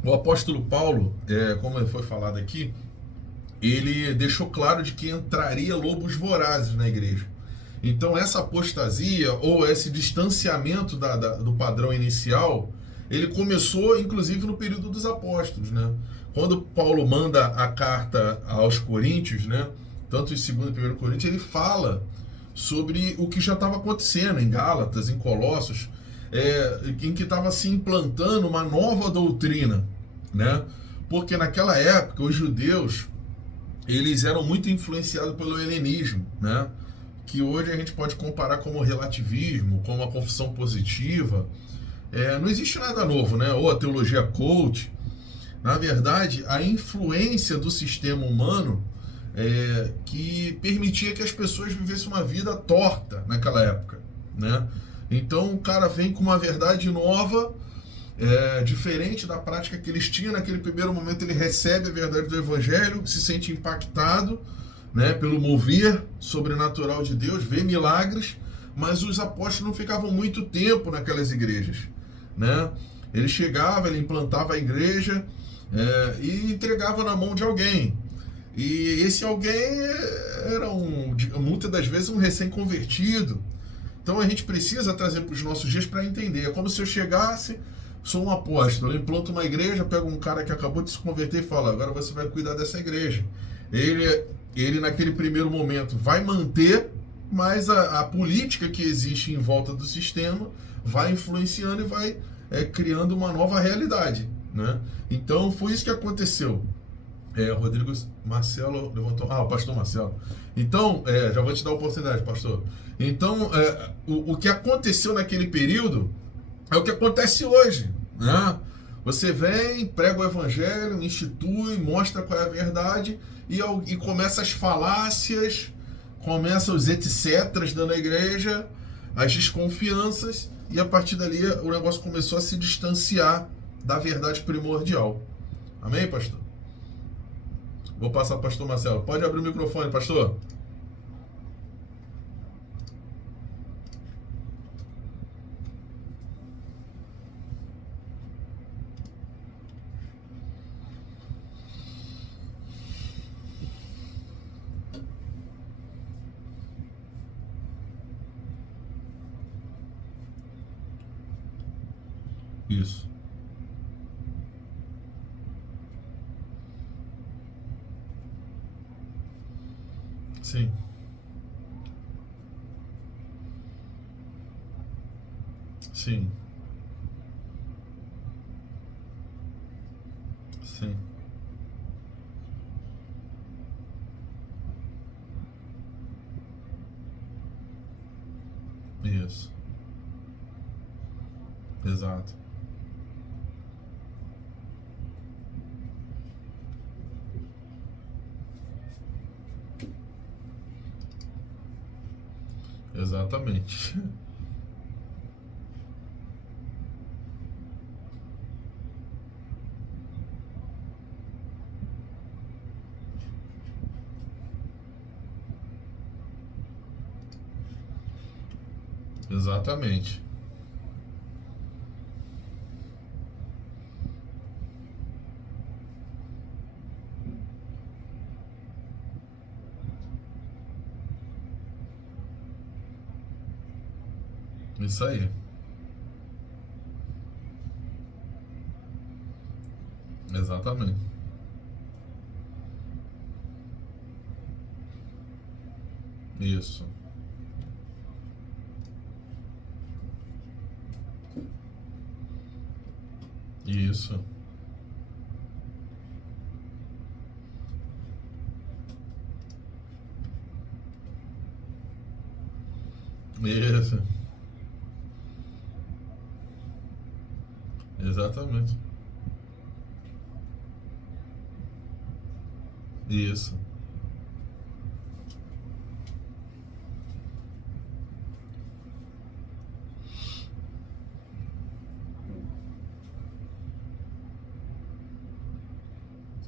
o apóstolo Paulo, como foi falado aqui, ele deixou claro de que entraria lobos vorazes na igreja. Então essa apostasia ou esse distanciamento do padrão inicial, ele começou inclusive no período dos apóstolos, né? Quando Paulo manda a carta aos Coríntios, né? Tanto em 2 e 1 Coríntios, ele fala sobre o que já estava acontecendo em Gálatas, em Colossos, em que estava se implantando uma nova doutrina, né? Porque naquela época os judeus eles eram muito influenciados pelo helenismo, né? Que hoje a gente pode comparar como relativismo, como a confissão positiva. Não existe nada novo, né? Ou a teologia coach. Na verdade, a influência do sistema humano que permitia que as pessoas vivessem uma vida torta naquela época, né? Então o cara vem com uma verdade nova, diferente da prática que eles tinham naquele primeiro momento. Ele recebe a verdade do Evangelho, se sente impactado, né, pelo mover sobrenatural de Deus, vê milagres, mas os apóstolos não ficavam muito tempo naquelas igrejas, né? Ele chegava, ele implantava a igreja e entregava na mão de alguém. E esse alguém era muitas das vezes um recém-convertido. Então a gente precisa trazer para os nossos dias para entender. É como se eu chegasse, sou um apóstolo, eu implanto uma igreja, pego um cara que acabou de se converter e falo: agora você vai cuidar dessa igreja. Ele naquele primeiro momento vai manter, mas a política que existe em volta do sistema vai influenciando e vai criando uma nova realidade, né? Então foi isso que aconteceu. Rodrigo Marcelo levantou. O pastor Marcelo. Então, já vou te dar a oportunidade, pastor. Então, o que aconteceu naquele período é o que acontece hoje, né? Você vem, prega o evangelho, institui, mostra qual é a verdade e começa as falácias, começa os etc. dando a igreja, as desconfianças, e a partir dali o negócio começou a se distanciar da verdade primordial. Amém, pastor? Vou passar para o pastor Marcelo. Pode abrir o microfone, pastor. Isso. Sim. Sim. Sim. Isso. Exato. Exatamente. Exatamente. Isso aí. Exatamente. Isso. Isso. Isso. Exatamente. Isso.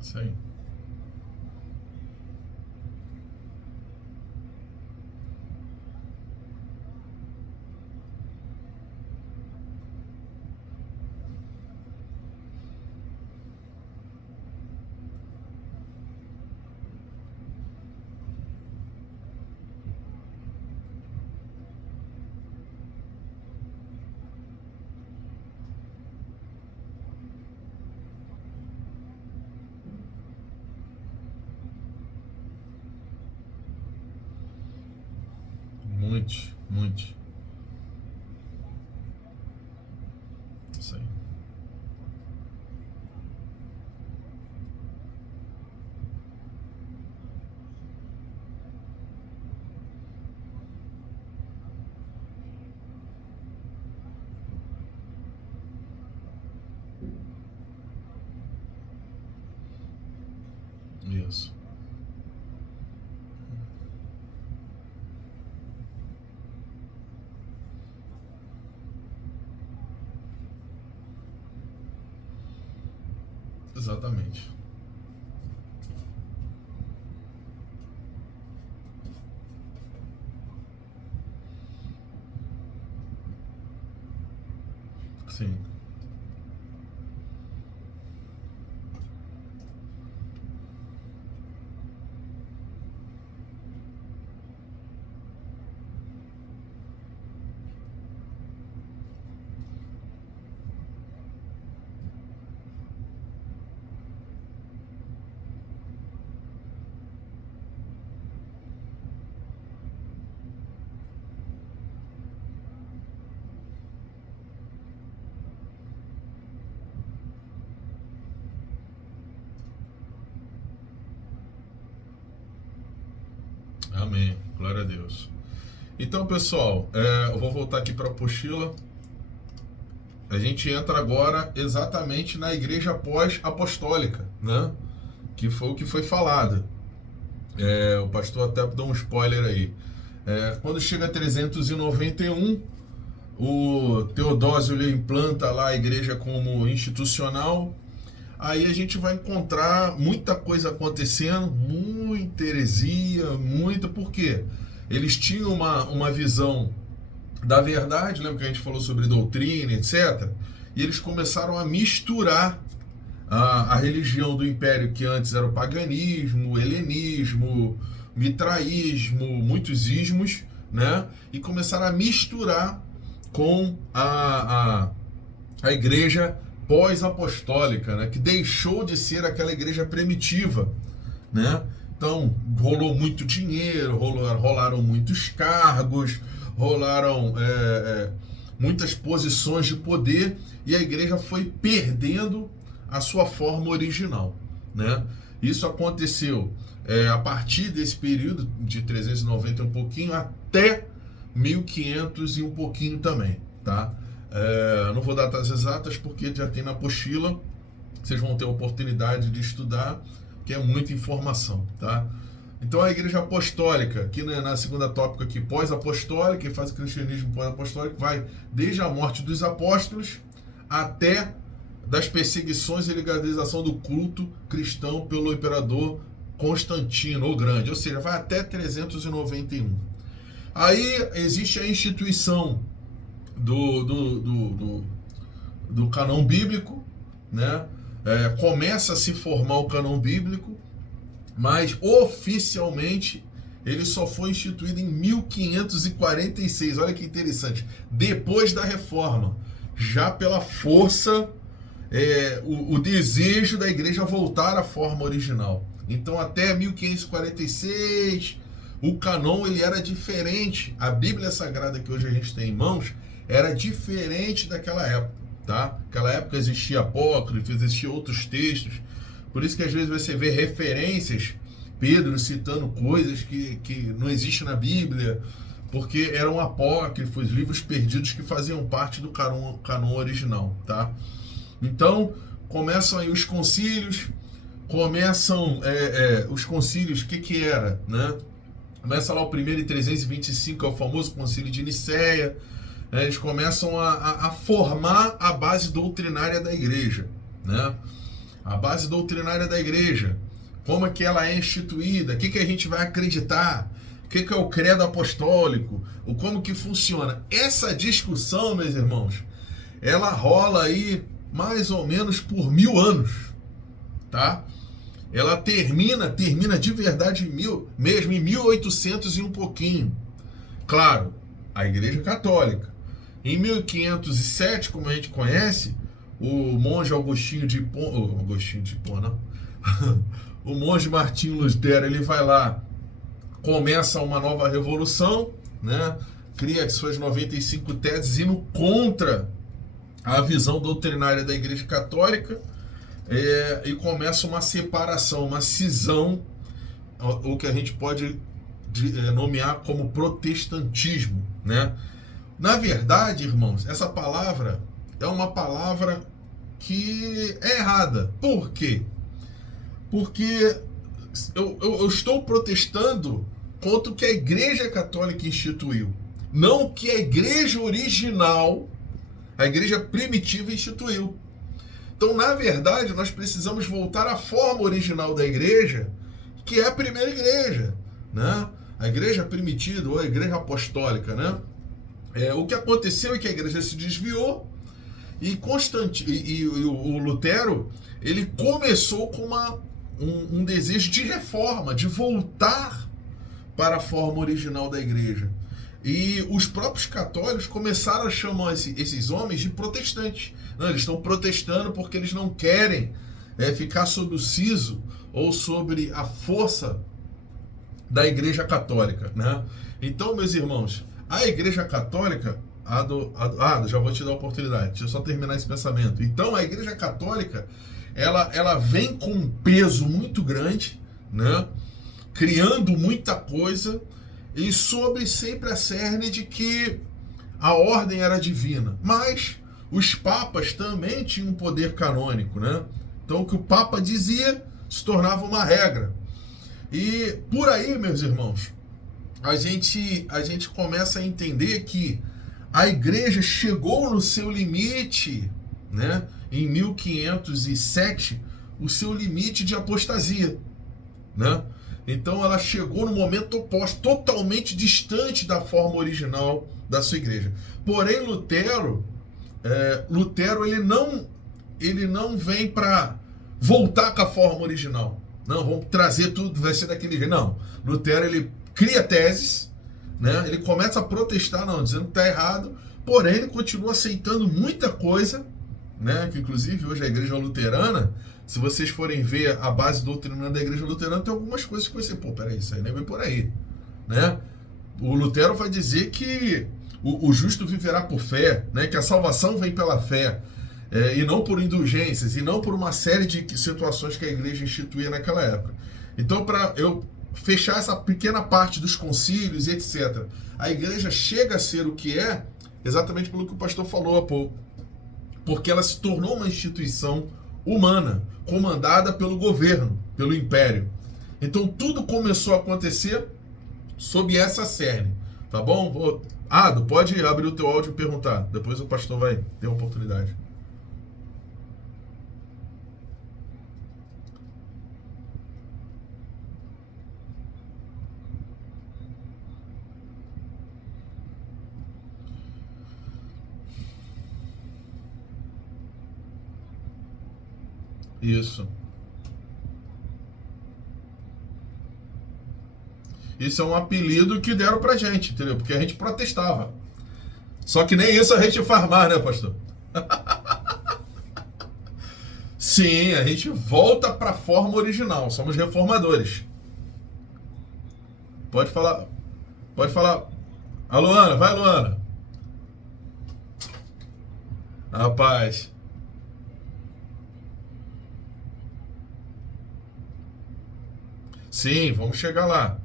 Isso aí. Muito, muito. Isso aí. Isso. Exatamente. Sim. Amém. Glória a Deus. Então, pessoal, eu vou voltar aqui para a apostila. A gente entra agora exatamente na igreja pós-apostólica, né? Que foi o que foi falado. O pastor até deu um spoiler aí. Quando chega a 391, o Teodósio ele implanta lá a igreja como institucional. Aí a gente vai encontrar muita coisa acontecendo, muita heresia, muita... Por quê? Eles tinham uma visão da verdade, lembra que a gente falou sobre doutrina, etc. E eles começaram a misturar a religião do império, que antes era o paganismo, o helenismo, o mitraísmo, muitos ismos, né? E começaram a misturar com a igreja pós-apostólica, né? Que deixou de ser aquela igreja primitiva, né? Então, rolou muito dinheiro, rolaram muitos cargos, rolaram muitas posições de poder, e a igreja foi perdendo a sua forma original, né? Isso aconteceu a partir desse período de 390 e um pouquinho até 1500 e um pouquinho também, tá? Não vou dar datas exatas porque já tem na apostila, vocês vão ter a oportunidade de estudar, que é muita informação, tá? Então a igreja apostólica, aqui na segunda tópica aqui, pós-apostólica, que faz o cristianismo pós-apostólico, vai desde a morte dos apóstolos até das perseguições e legalização do culto cristão pelo imperador Constantino, o Grande, ou seja, vai até 391. Aí existe a instituição do cânon bíblico, né? Começa a se formar o cânon bíblico, mas oficialmente ele só foi instituído em 1546. Olha que interessante, depois da reforma, já pela força, o desejo da igreja voltar à forma original. Então até 1546 o cânon ele era diferente. A Bíblia Sagrada que hoje a gente tem em mãos era diferente daquela época, tá? Naquela época existia apócrifo, existiam outros textos. Por isso que às vezes você vê referências, Pedro citando coisas que não existem na Bíblia, porque eram apócrifos, livros perdidos que faziam parte do cânon original, tá? Então, começam aí os concílios, os concílios, o que era, né? Começa lá o primeiro em 325, é o famoso concílio de Nicéia. Eles começam a formar a base doutrinária da igreja, né? A base doutrinária da igreja, como é que ela é instituída, o que a gente vai acreditar, o que é o credo apostólico, como que funciona. Essa discussão, meus irmãos, ela rola aí mais ou menos por 1000 anos, tá? Ela termina de verdade mesmo em 1800 e um pouquinho. Claro, a Igreja Católica. Em 1507, como a gente conhece, o monge Agostinho de Hipona, o monge Martinho Lutero, ele vai lá, começa uma nova revolução, né? Cria suas 95 teses indo contra a visão doutrinária da Igreja Católica, e começa uma separação, uma cisão, o que a gente pode nomear como protestantismo, né? Na verdade, irmãos, essa palavra é uma palavra que é errada. Por quê? Porque eu estou protestando contra o que a Igreja Católica instituiu, não o que a igreja original, a igreja primitiva instituiu. Então, na verdade, nós precisamos voltar à forma original da igreja, que é a primeira igreja, né? A igreja primitiva ou a igreja apostólica, né? O que aconteceu é que a igreja se desviou e o Lutero, ele começou com um desejo de reforma, de voltar para a forma original da igreja. E os próprios católicos começaram a chamar esses homens de protestantes. Não, eles estão protestando porque eles não querem ficar sob o siso ou sobre a força da Igreja Católica, né? Então, meus irmãos, a Igreja Católica... já vou te dar a oportunidade. Deixa eu só terminar esse pensamento. Então, a Igreja Católica, ela vem com um peso muito grande, né? Criando muita coisa, e sobre sempre a cerne de que a ordem era divina. Mas os papas também tinham um poder canônico, né? Então o que o papa dizia se tornava uma regra. E por aí, meus irmãos, a gente começa a entender que a igreja chegou no seu limite, né? Em 1507, o seu limite de apostasia, né? Então ela chegou no momento oposto, totalmente distante da forma original da sua igreja. Porém, Lutero ele não vem para voltar com a forma original. Não, vamos trazer tudo, vai ser daquele jeito. Não, Lutero, ele cria teses, né? Ele começa a protestar, não, dizendo que está errado, porém ele continua aceitando muita coisa, né? Que inclusive hoje a igreja luterana, se vocês forem ver a base doutrinária da igreja luterana, tem algumas coisas que você, peraí, isso aí nem vem por aí, né? O Lutero vai dizer que o justo viverá por fé, né? Que a salvação vem pela fé, e não por indulgências, e não por uma série de situações que a igreja instituía naquela época. Então, para eu fechar essa pequena parte dos concílios e etc., a igreja chega a ser o que é, exatamente pelo que o pastor falou há pouco, porque ela se tornou uma instituição humana, comandada pelo governo, pelo império. Então tudo começou a acontecer sob essa cerne, tá bom? Ado, pode abrir o teu áudio e perguntar, depois o pastor vai ter a oportunidade. Isso. Isso é um apelido que deram pra gente, entendeu? Porque a gente protestava. Só que nem isso a gente faz mais, né, pastor? Sim, a gente volta pra forma original. Somos reformadores. Pode falar. Pode falar. A Luana, vai, Luana. Rapaz. Sim, vamos chegar lá.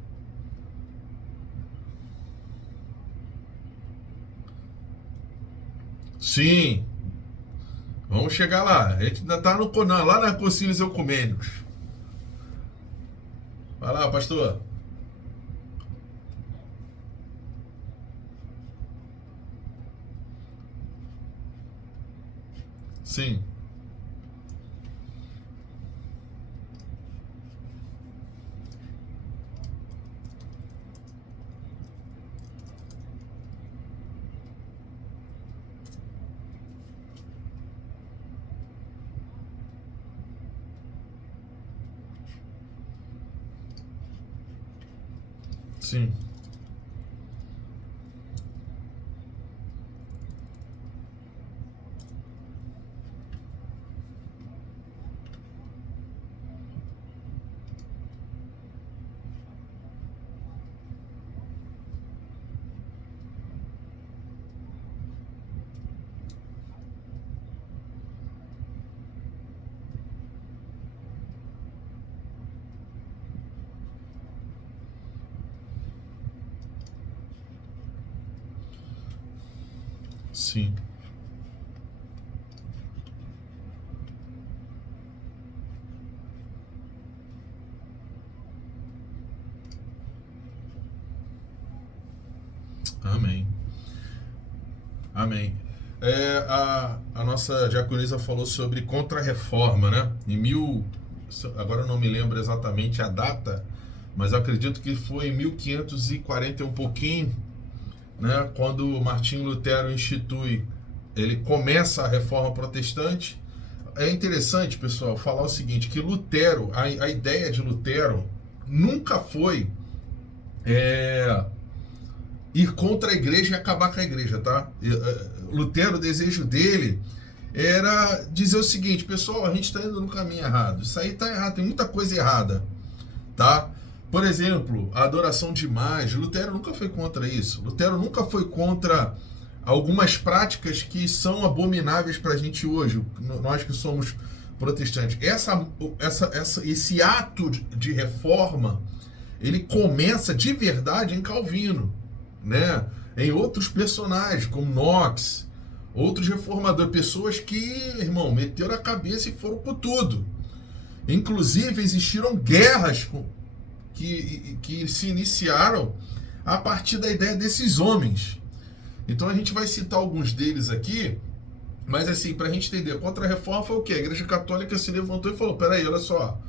Sim, vamos chegar lá. A gente ainda está lá na Concílios Ecumênicos. Vai lá, pastor. Sim. Sim. Sim. Amém. Amém. A nossa diaconisa falou sobre contra-reforma, né? Agora eu não me lembro exatamente a data, mas eu acredito que foi em 1540 e um pouquinho, né? Quando Martinho Lutero ele começa a reforma protestante. É interessante, pessoal, falar o seguinte, que Lutero, a ideia de Lutero nunca foi ir contra a igreja e acabar com a igreja, tá? Lutero, o desejo dele era dizer o seguinte, pessoal, a gente está indo no caminho errado, isso aí está errado, tem muita coisa errada, tá? Por exemplo, a adoração de imagens, Lutero nunca foi contra isso, Lutero nunca foi contra algumas práticas que são abomináveis para a gente hoje, nós que somos protestantes. Esse ato de reforma, ele começa de verdade em Calvino, né? Em outros personagens, como Knox, outros reformadores, pessoas que, irmão, meteram a cabeça e foram com tudo. Inclusive, existiram guerras que se iniciaram a partir da ideia desses homens. Então a gente vai citar alguns deles aqui, mas assim, para a gente entender, a contra-reforma foi o quê? A Igreja Católica se levantou e falou, peraí, olha só,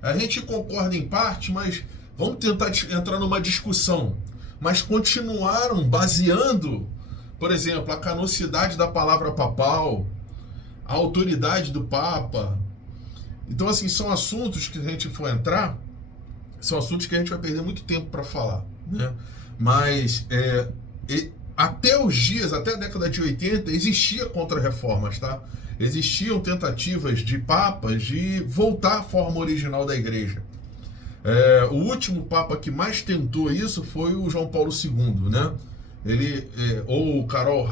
a gente concorda em parte, mas vamos tentar entrar numa discussão. Mas continuaram baseando, por exemplo, a canonicidade da palavra papal, a autoridade do Papa. Então, assim, são assuntos que a gente for entrar, são assuntos que a gente vai perder muito tempo para falar, né? Mas até a década de 80, existia contra-reformas, tá? Existiam tentativas de papas de voltar à forma original da igreja. O último papa que mais tentou isso foi o João Paulo II, né? Ou Karol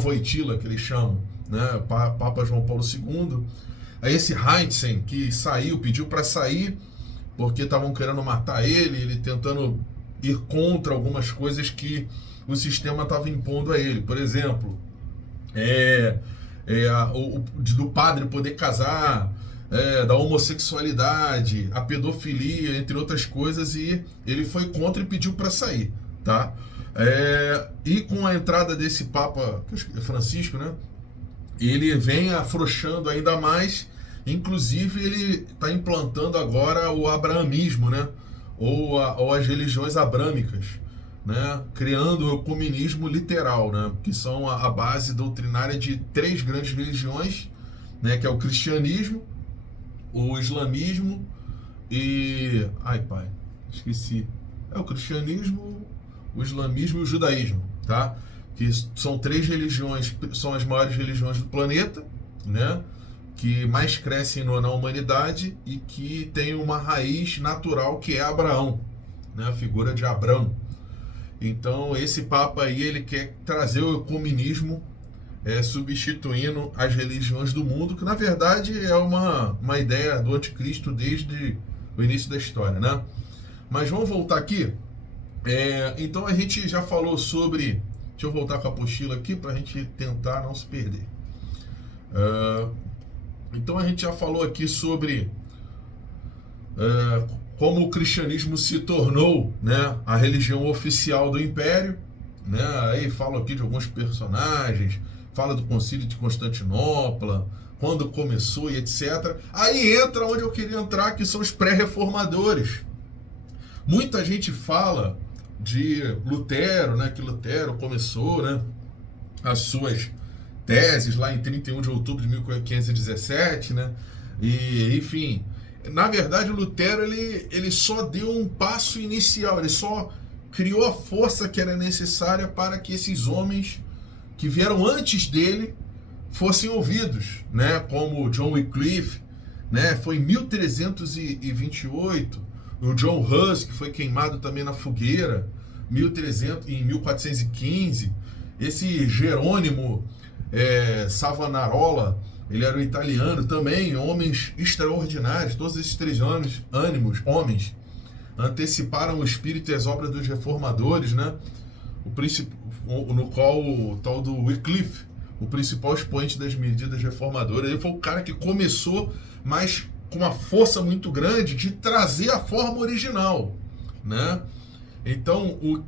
Wojtyła, que eles chamam, né? Papa João Paulo II. Esse Heitzen, que pediu para sair, porque estavam querendo matar ele tentando ir contra algumas coisas que o sistema estava impondo a ele. Por exemplo, do padre poder casar, da homossexualidade, a pedofilia, entre outras coisas, e ele foi contra e pediu para sair, tá? E com a entrada desse Papa Francisco, né, ele vem afrouxando ainda mais, inclusive ele está implantando agora o abrahamismo, né, ou as religiões abrâmicas, né, criando o ecumenismo literal, né, que são a base doutrinária de 3 grandes religiões, né, que é o cristianismo, o islamismo e... esqueci. O cristianismo, o islamismo e o judaísmo, tá? Que são 3 religiões, são as maiores religiões do planeta, né? Que mais crescem na humanidade e que tem uma raiz natural que é Abraão, né? A figura de Abrão. Então, esse Papa aí, ele quer trazer o ecumenismo, substituindo as religiões do mundo, que na verdade é uma ideia do anticristo desde o início da história, né? Mas vamos voltar aqui. Então a gente já falou sobre... Deixa eu voltar com a apostila aqui para a gente tentar não se perder. Então a gente já falou aqui sobre como o cristianismo se tornou, né, a religião oficial do Império, né? Aí falo aqui de alguns personagens, fala do Concílio de Constantinopla, quando começou e etc. Aí entra onde eu queria entrar, que são os pré-reformadores. Muita gente fala de Lutero, né, que Lutero começou, né, as suas teses lá em 31 de outubro de 1517, né, e enfim, na verdade o Lutero ele só deu um passo inicial, ele só criou a força que era necessária para que esses homens que vieram antes dele fossem ouvidos, né, como John Wycliffe, né, foi em 1328, o John Hus, que foi queimado também na fogueira, em 1415, esse Jerônimo Savonarola, ele era um italiano também, homens extraordinários, todos esses 3 homens anteciparam o espírito e as obras dos reformadores, né, no qual o tal do Wycliffe, o principal expoente das medidas reformadoras, ele foi o cara que começou, mas com uma força muito grande, de trazer a forma original, né? Então, o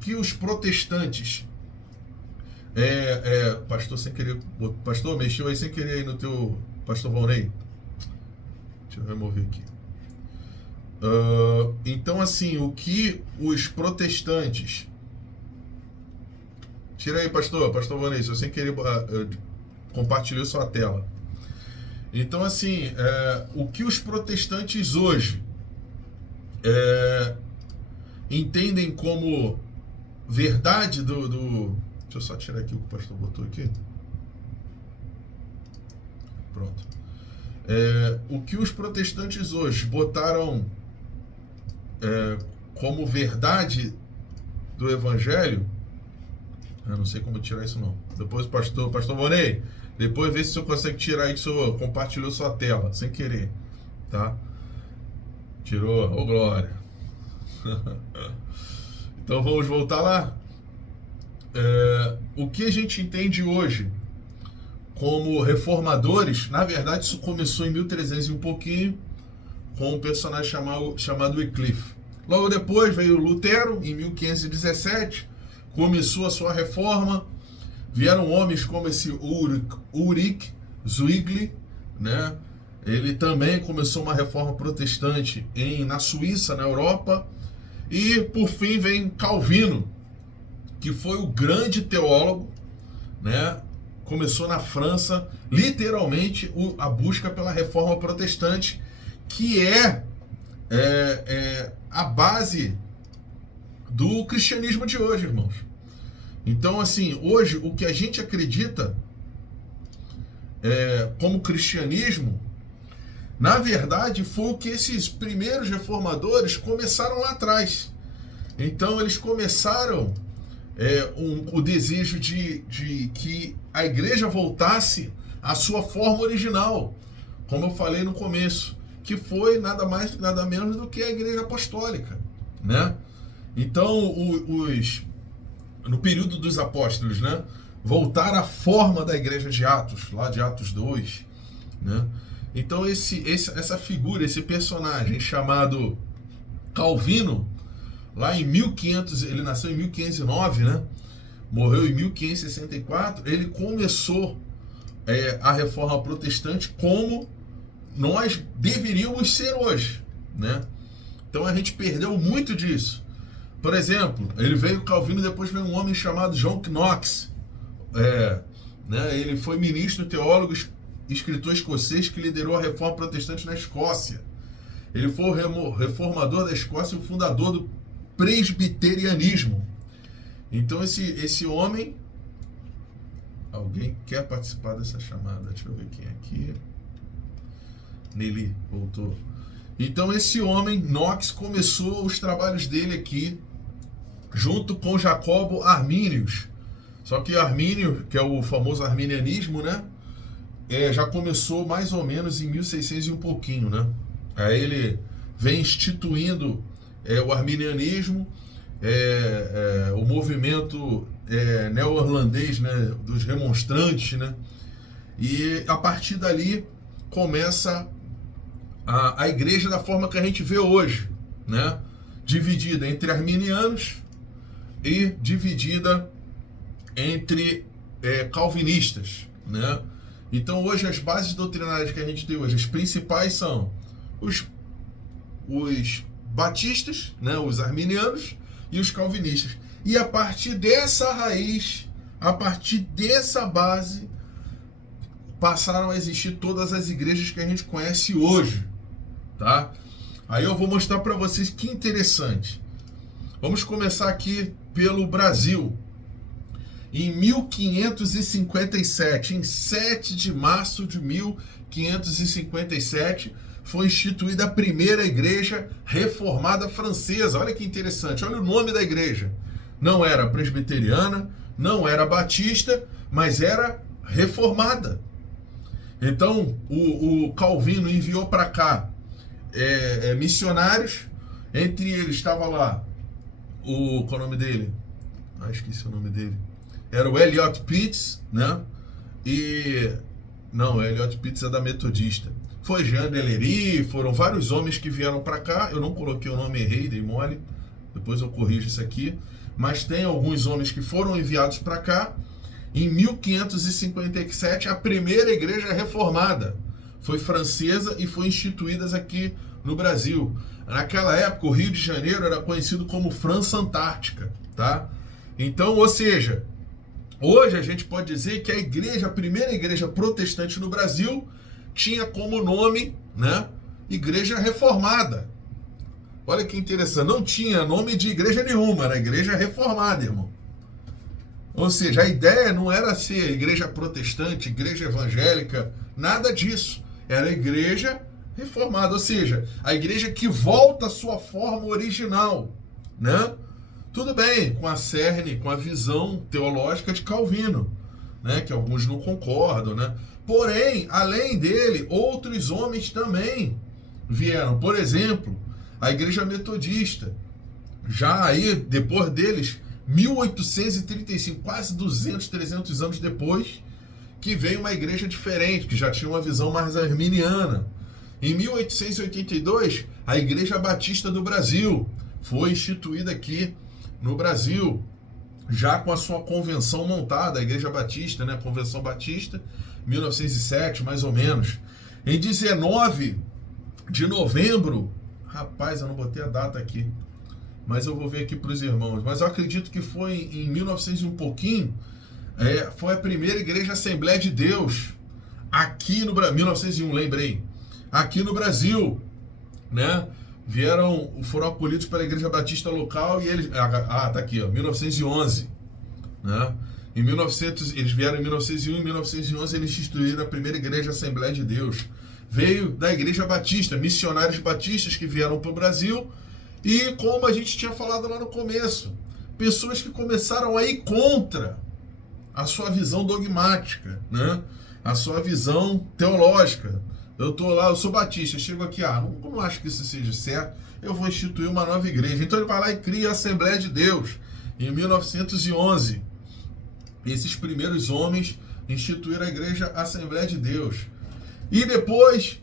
que os protestantes Pastor, sem querer. Pastor, mexeu aí sem querer aí no teu. Pastor Valnei. Deixa eu remover aqui. Então, assim, o que os protestantes. Tira aí, pastor Valnei, se eu sem querer compartilhou sua tela. Então, assim, o que os protestantes hoje entendem como verdade do. Deixa eu só tirar aqui o que o pastor botou aqui. Pronto. O que os protestantes hoje botaram como verdade do evangelho, eu não sei como tirar isso não. Depois o pastor Vonei, depois vê se o senhor consegue tirar isso, compartilhou sua tela, sem querer, tá? Tirou, ô glória. Então vamos voltar lá. O que a gente entende hoje como reformadores, na verdade isso começou em 1300 e um pouquinho, com um personagem chamado Wycliffe. Logo depois veio Lutero, em 1517, começou a sua reforma, vieram homens como esse Ulrich Zwingli, né? Ele também começou uma reforma protestante na Suíça, na Europa, e por fim vem Calvino, que foi o grande teólogo, né? Começou na França, literalmente, a busca pela reforma protestante, que é a base do cristianismo de hoje, irmãos. Então, assim, hoje, o que a gente acredita como cristianismo, na verdade, foi o que esses primeiros reformadores começaram lá atrás. Então, eles começaram o desejo de que a igreja voltasse à sua forma original, como eu falei no começo, que foi nada mais, nada menos do que a igreja apostólica, né? Então, no período dos apóstolos, né, voltar à forma da igreja de Atos, lá de Atos 2, né? Então, essa figura, esse personagem chamado Calvino, lá em 1500, ele nasceu em 1509, né? Morreu em 1564, ele começou a reforma protestante como nós deveríamos ser hoje, né? Então a gente perdeu muito disso. Por exemplo, ele veio Calvino, depois veio um homem chamado John Knox, né? Ele foi ministro, teólogo, escritor escocês que liderou a reforma protestante na Escócia. Ele foi o reformador da Escócia e o fundador do presbiterianismo. Então esse homem, alguém quer participar dessa chamada? Deixa eu ver quem é aqui. Nelly voltou. Então esse homem, Knox, começou os trabalhos dele aqui junto com Jacobo Arminius. Só que Armínio, que é o famoso arminianismo, né, já começou mais ou menos em 1600 e um pouquinho, né? Aí ele vem instituindo o arminianismo, o movimento neo-irlandês, né, dos remonstrantes, né? E a partir dali começa a igreja da forma que a gente vê hoje, né? Dividida entre arminianos e dividida entre calvinistas, né? Então hoje as bases doutrinárias que a gente tem hoje, as principais são os batistas, né? Os arminianos e os calvinistas. E a partir dessa raiz, a partir dessa base, passaram a existir todas as igrejas que a gente conhece hoje, tá? Aí eu vou mostrar para vocês que interessante. Vamos começar aqui pelo Brasil. Em 1557, em 7 de março de 1557, foi instituída a primeira igreja reformada francesa. Olha que interessante, olha o nome da igreja. Não era presbiteriana, não era batista, mas era reformada. Então, o Calvino enviou para cá missionários, entre eles estava lá qual é o nome dele? Esqueci o nome dele. Era o Eliot Pitts, né? Não, o Eliot Pitts é da Metodista. Foi Jean Delery, foram vários homens que vieram para cá. Eu não coloquei o nome, errei, dei mole. Depois eu corrijo isso aqui. Mas tem alguns homens que foram enviados para cá Em 1557, a primeira igreja reformada foi francesa e foi instituída aqui no Brasil. Naquela época, o Rio de Janeiro era conhecido como França Antártica, tá? Então, ou seja, hoje a gente pode dizer que a primeira igreja protestante no Brasil tinha como nome, né, Igreja Reformada. Olha que interessante, não tinha nome de igreja nenhuma, era Igreja Reformada, irmão. Ou seja, a ideia não era ser igreja protestante, igreja evangélica, nada disso. Era igreja reformada, ou seja, a igreja que volta à sua forma original, né? Tudo bem, com a cerne, com a visão teológica de Calvino, né? Que alguns não concordam, né? Porém, além dele, outros homens também vieram. Por exemplo, a igreja metodista. Já aí, depois deles, 1835, quase 200, 300 anos depois, que veio uma igreja diferente, que já tinha uma visão mais arminiana. Em 1882, a Igreja Batista do Brasil foi instituída aqui no Brasil, já com a sua convenção montada, a Igreja Batista, né, a Convenção Batista, 1907, mais ou menos. Em 19 de novembro, rapaz, eu não botei a data aqui, mas eu vou ver aqui para os irmãos, mas eu acredito que foi em 1900 e um pouquinho, foi a primeira Igreja Assembleia de Deus, aqui no Brasil, 1901, lembrei, aqui no Brasil, né? Foram acolhidos pela Igreja Batista local e eles... tá aqui, ó, 1911, né? Eles vieram em 1901 e em 1911 eles instituíram a primeira Igreja Assembleia de Deus. Veio da Igreja Batista, missionários batistas que vieram para o Brasil e, como a gente tinha falado lá no começo, pessoas que começaram a ir contra a sua visão dogmática, né? A sua visão teológica. Eu tô lá, eu sou batista, chego aqui, não acho que isso seja certo, eu vou instituir uma nova igreja. Então ele vai lá e cria a Assembleia de Deus, em 1911. Esses primeiros homens instituíram a igreja Assembleia de Deus. E depois,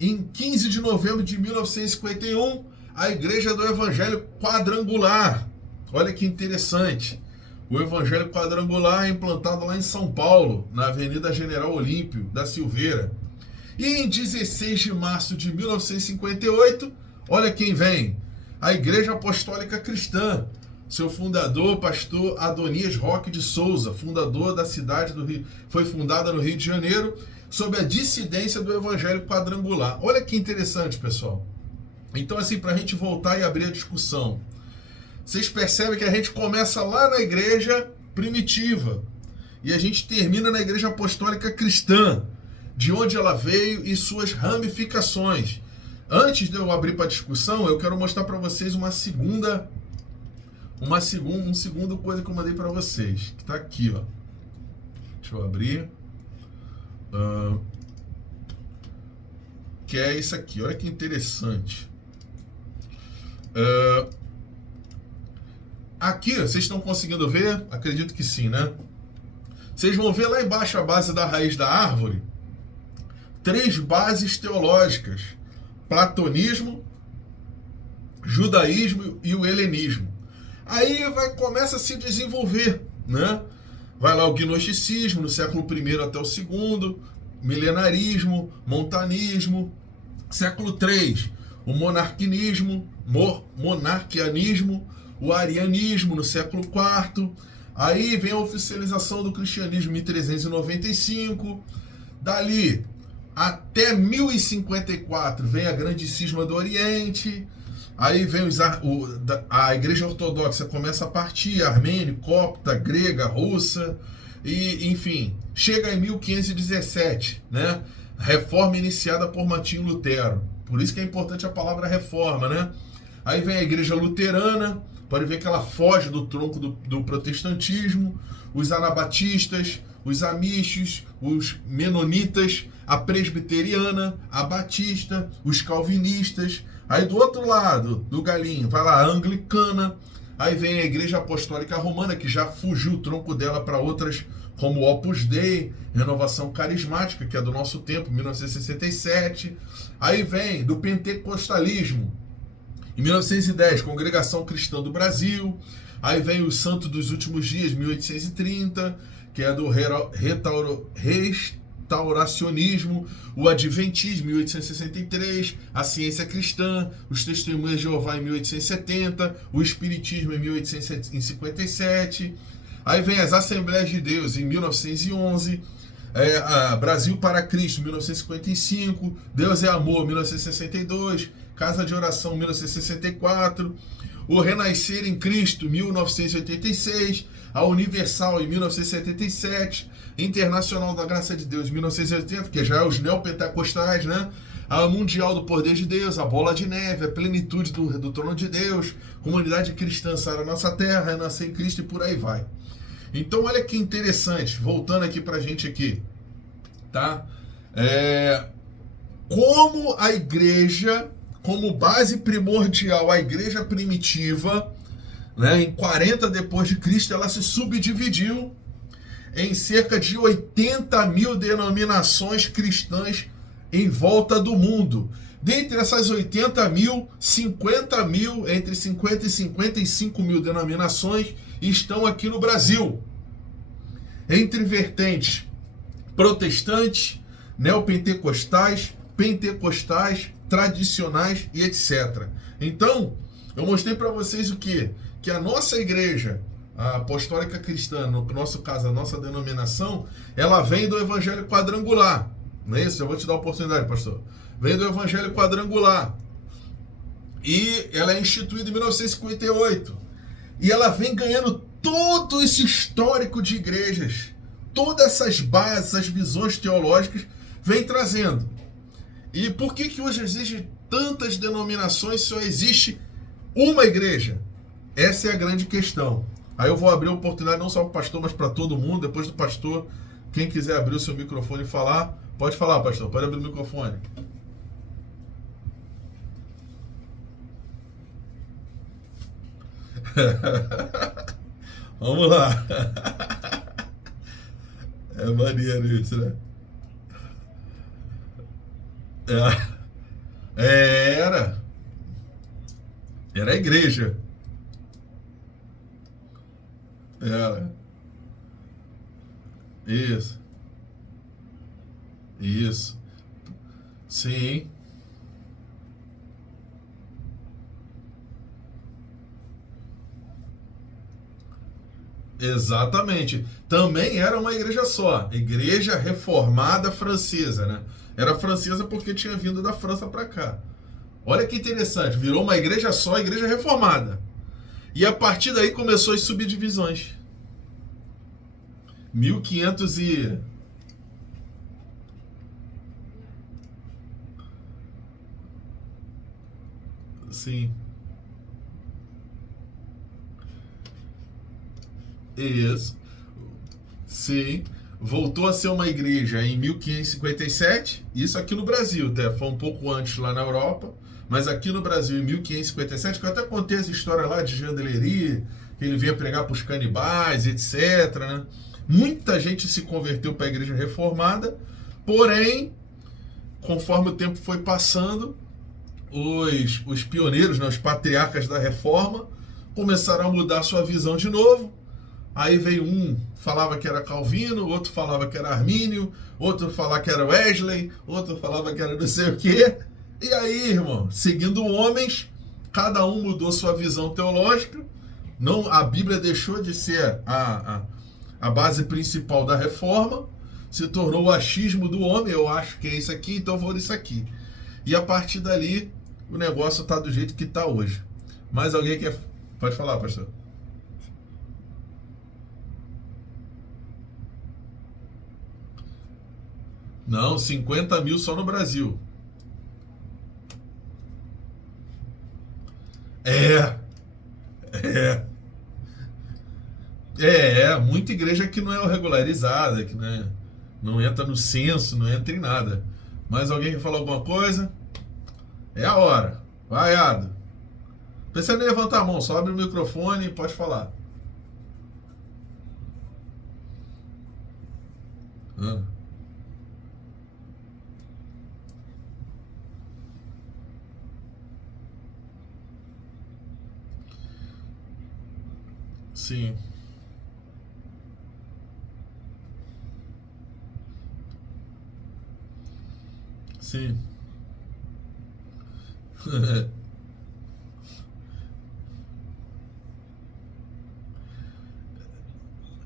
em 15 de novembro de 1951, a Igreja do Evangelho Quadrangular. Olha que interessante. O Evangelho Quadrangular é implantado lá em São Paulo, na Avenida General Olímpio da Silveira. E em 16 de março de 1958, olha quem vem, a Igreja Apostólica Cristã, seu fundador, pastor Adonias Roque de Souza, fundador da cidade do Rio, foi fundada no Rio de Janeiro, sob a dissidência do Evangelho Quadrangular. Olha que interessante, pessoal. Então, assim, para a gente voltar e abrir a discussão, vocês percebem que a gente começa lá na igreja primitiva e a gente termina na Igreja Apostólica Cristã, de onde ela veio e suas ramificações. Antes de eu abrir para a discussão, eu quero mostrar para vocês uma segunda coisa que eu mandei para vocês, que está aqui, ó. Deixa eu abrir. Que é isso aqui, olha que interessante. Aqui, vocês estão conseguindo ver? Acredito que sim, né? Vocês vão ver lá embaixo a base da raiz da árvore. 3 bases teológicas: platonismo, judaísmo e o helenismo. Aí começa a se desenvolver, né? Vai lá o gnosticismo, no século I até o II, milenarismo, montanismo. Século III, o monarquianismo, o arianismo no século IV. Aí vem a oficialização do cristianismo em 395. Dali até 1054 vem a grande cisma do Oriente. Aí vem a Igreja Ortodoxa começa a partir, armênio, copta, grega, russa, e enfim, chega em 1517, né? Reforma iniciada por Martinho Lutero. Por isso que é importante a palavra reforma, né? Aí vem a Igreja Luterana, pode ver que ela foge do tronco do protestantismo, os anabatistas, os amistos, os menonitas, a presbiteriana, a batista, os calvinistas. Aí do outro lado do galinho, vai lá a anglicana. Aí vem a Igreja Apostólica Romana, que já fugiu o tronco dela para outras, como o Opus Dei, Renovação Carismática, que é do nosso tempo, 1967. Aí vem do pentecostalismo, em 1910, Congregação Cristã do Brasil. Aí vem os Santos dos Últimos Dias, 1830, que é do restauracionismo, o adventismo, 1863, a ciência cristã, os testemunhas de Jeová em 1870, o espiritismo em 1857, aí vem as Assembleias de Deus em 1911, Brasil para Cristo, 1955, Deus é Amor, 1962, Casa de Oração, 1964, o Renascer em Cristo, 1986, a Universal em 1977, Internacional da Graça de Deus, 1980, que já é os neopentecostais, né? A Mundial do Poder de Deus, a Bola de Neve, a Plenitude do Trono de Deus, Comunidade Cristã Sara Nossa Terra, Renascer em Cristo e por aí vai. Então olha que interessante, voltando aqui pra gente aqui, tá? Como a igreja, como base primordial, a igreja primitiva, né, em 40 depois de Cristo, ela se subdividiu em cerca de 80 mil denominações cristãs em volta do mundo. Dentre essas 80 mil, 50 mil, entre 50 e 55 mil denominações estão aqui no Brasil, entre vertentes protestantes, neopentecostais, pentecostais, tradicionais e etc. Então, eu mostrei para vocês o quê? Que a nossa igreja, a apostólica cristã, no nosso caso, a nossa denominação, ela vem do evangelho quadrangular. Não é isso? Eu vou te dar a oportunidade, pastor. Vem do evangelho quadrangular. E ela é instituída em 1958. E ela vem ganhando todo esse histórico de igrejas, todas essas bases, essas visões teológicas, vem trazendo. E por que hoje existem tantas denominações se só existe uma igreja? Essa é a grande questão. Aí eu vou abrir a oportunidade não só para o pastor, mas para todo mundo. Depois do pastor, quem quiser abrir o seu microfone e falar, pode falar, pastor. Pode abrir o microfone. Vamos lá. É maneiro isso, né? Era. Era a igreja. Era. Isso. Isso. Sim. Exatamente. Também era uma igreja só. Igreja Reformada Francesa, né? Era francesa porque tinha vindo da França para cá. Olha que interessante. Virou uma igreja só, igreja reformada. E a partir daí começou as subdivisões. 1500 e... Sim. Isso. Sim. Voltou a ser uma igreja em 1557. Isso aqui no Brasil, até. Foi um pouco antes lá na Europa. Mas aqui no Brasil, em 1557, que eu até contei essa história lá de Jean Delery, que ele vinha pregar para os canibais, etc. Né? Muita gente se converteu para a igreja reformada. Porém, conforme o tempo foi passando, os pioneiros, né, os patriarcas da reforma, começaram a mudar sua visão de novo. Aí veio um, falava que era Calvino, outro falava que era Armínio, outro falava que era Wesley, outro falava que era não sei o quê. E aí, irmão, seguindo homens, cada um mudou sua visão teológica. Não, a Bíblia deixou de ser a base principal da reforma, se tornou o achismo do homem. Eu acho que é isso aqui, então vou nisso aqui. E a partir dali, o negócio está do jeito que está hoje. Mais alguém quer... Pode falar, pastor. Não, 50 mil só no Brasil. É, muita igreja que não é regularizada, que não entra no censo, não entra em nada. Mais alguém que falou alguma coisa? É a hora. Vai, Ado. Não precisa nem levantar a mão, só abre o microfone e pode falar. Ah. Sim. Sim.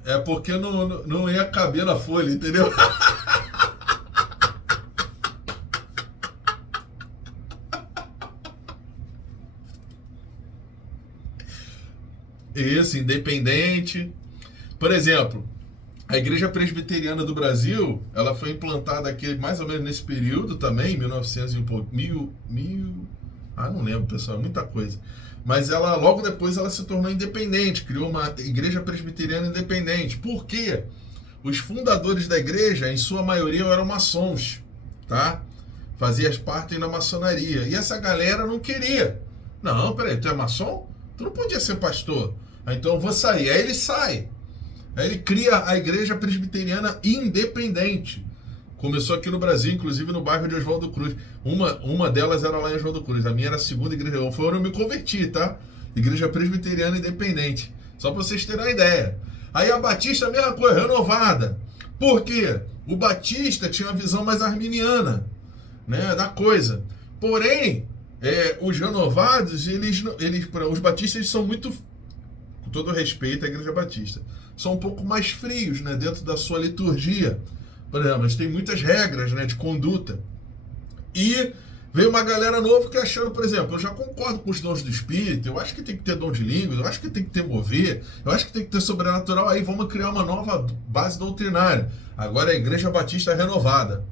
É porque não ia caber na folha, entendeu? Isso, independente. Por exemplo, a Igreja Presbiteriana do Brasil, ela foi implantada aqui mais ou menos nesse período também, 1900 e um pouco, não lembro, pessoal, é muita coisa. Mas ela, logo depois, ela se tornou independente, criou uma Igreja Presbiteriana independente. Por quê? Os fundadores da igreja, em sua maioria, eram maçons, tá? Faziam parte da maçonaria. E essa galera não queria. Não, peraí, tu é maçom? Tu não podia ser pastor. Então eu vou sair. Aí ele sai. Aí ele cria a Igreja Presbiteriana Independente. Começou aqui no Brasil, inclusive no bairro de Oswaldo Cruz. Uma delas era lá em Oswaldo Cruz. A minha era a segunda igreja. Foi onde eu me converti, tá? Igreja Presbiteriana Independente. Só para vocês terem uma ideia. Aí a Batista, a mesma coisa, renovada. Por quê? O Batista tinha uma visão mais arminiana, né, da coisa. Porém, os renovados, os batistas são muito, com todo respeito à Igreja Batista, são um pouco mais frios, né, dentro da sua liturgia. Por exemplo, eles têm muitas regras, né, de conduta. E veio uma galera nova que achando, por exemplo, eu já concordo com os dons do Espírito, eu acho que tem que ter dom de línguas, eu acho que tem que ter mover, eu acho que tem que ter sobrenatural, aí vamos criar uma nova base doutrinária. Agora é a Igreja Batista renovada.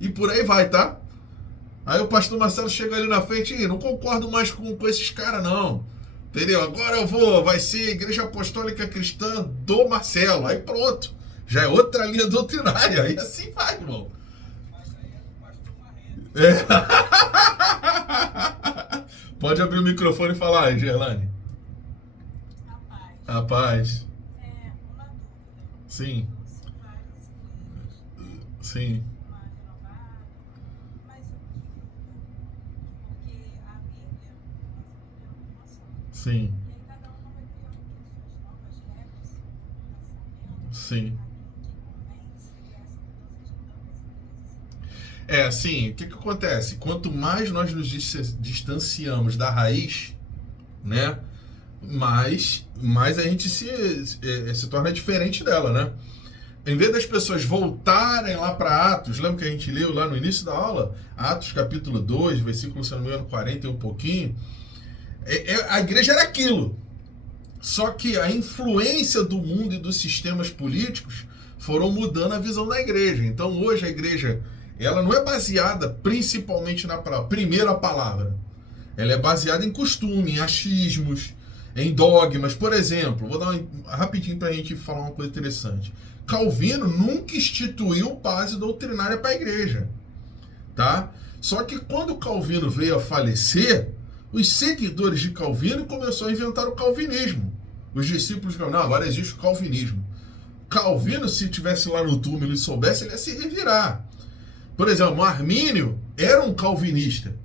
E por aí vai, tá? Aí o pastor Marcelo chega ali na frente e não concordo mais com esses caras, não. Entendeu? Agora vai ser Igreja Apostólica Cristã do Marcelo. Aí pronto. Já é outra linha doutrinária. Aí assim vai, irmão. É. Pode abrir o microfone e falar aí, Gerlane. Rapaz. Uma dúvida. Sim. Sim. Sim. Sim. Assim, o que acontece? Quanto mais nós nos distanciamos da raiz, né, mais a gente se torna diferente dela, né? Em vez das pessoas voltarem lá para Atos, lembra que a gente leu lá no início da aula? Atos capítulo 2, versículo, se não me engano, 40 e um pouquinho. A igreja era aquilo. Só que a influência do mundo e dos sistemas políticos foram mudando a visão da igreja. Então hoje a igreja, ela não é baseada principalmente na primeira palavra. Ela é baseada em costume, em achismos, em dogmas. Por exemplo, vou dar rapidinho para a gente falar uma coisa interessante. Calvino nunca instituiu base doutrinária para a igreja, tá? Só que quando Calvino veio a falecer, os seguidores de Calvino começaram a inventar o calvinismo. Os discípulos falaram, não, agora existe o calvinismo. Calvino, se estivesse lá no túmulo e soubesse, ele ia se revirar. Por exemplo, Armínio era um calvinista.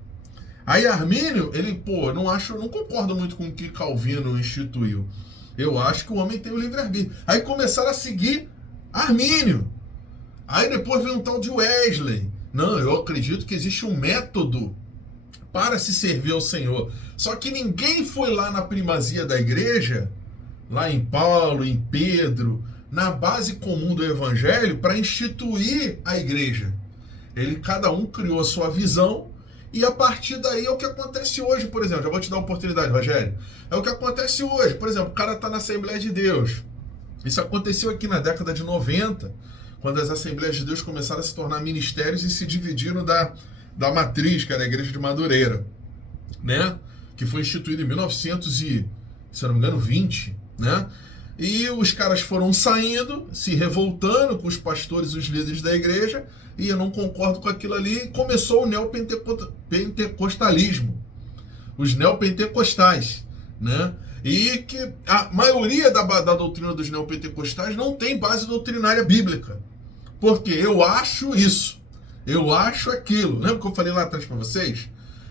Aí Armínio, ele, não concordo muito com o que Calvino instituiu. Eu acho que o homem tem o livre-arbítrio. Aí começaram a seguir Armínio. Aí depois veio um tal de Wesley. Não, eu acredito que existe um método para se servir ao Senhor. Só que ninguém foi lá na primazia da igreja, lá em Paulo, em Pedro, na base comum do evangelho, para instituir a igreja. Cada um criou a sua visão, e a partir daí é o que acontece hoje, por exemplo. Já vou te dar uma oportunidade, Rogério. É o que acontece hoje. Por exemplo, o cara está na Assembleia de Deus. Isso aconteceu aqui na década de 90, quando as Assembleias de Deus começaram a se tornar ministérios e se dividiram da matriz, que era a Igreja de Madureira, né? Que foi instituída em 1900 e, se eu não me engano, 20, né? E os caras foram saindo, se revoltando com os pastores e os líderes da igreja, e eu não concordo com aquilo ali, e começou o neopentecostalismo, os neopentecostais, né? E que a maioria da doutrina dos neopentecostais não tem base doutrinária bíblica, porque eu acho isso, eu acho aquilo. Lembra que eu falei lá atrás para vocês?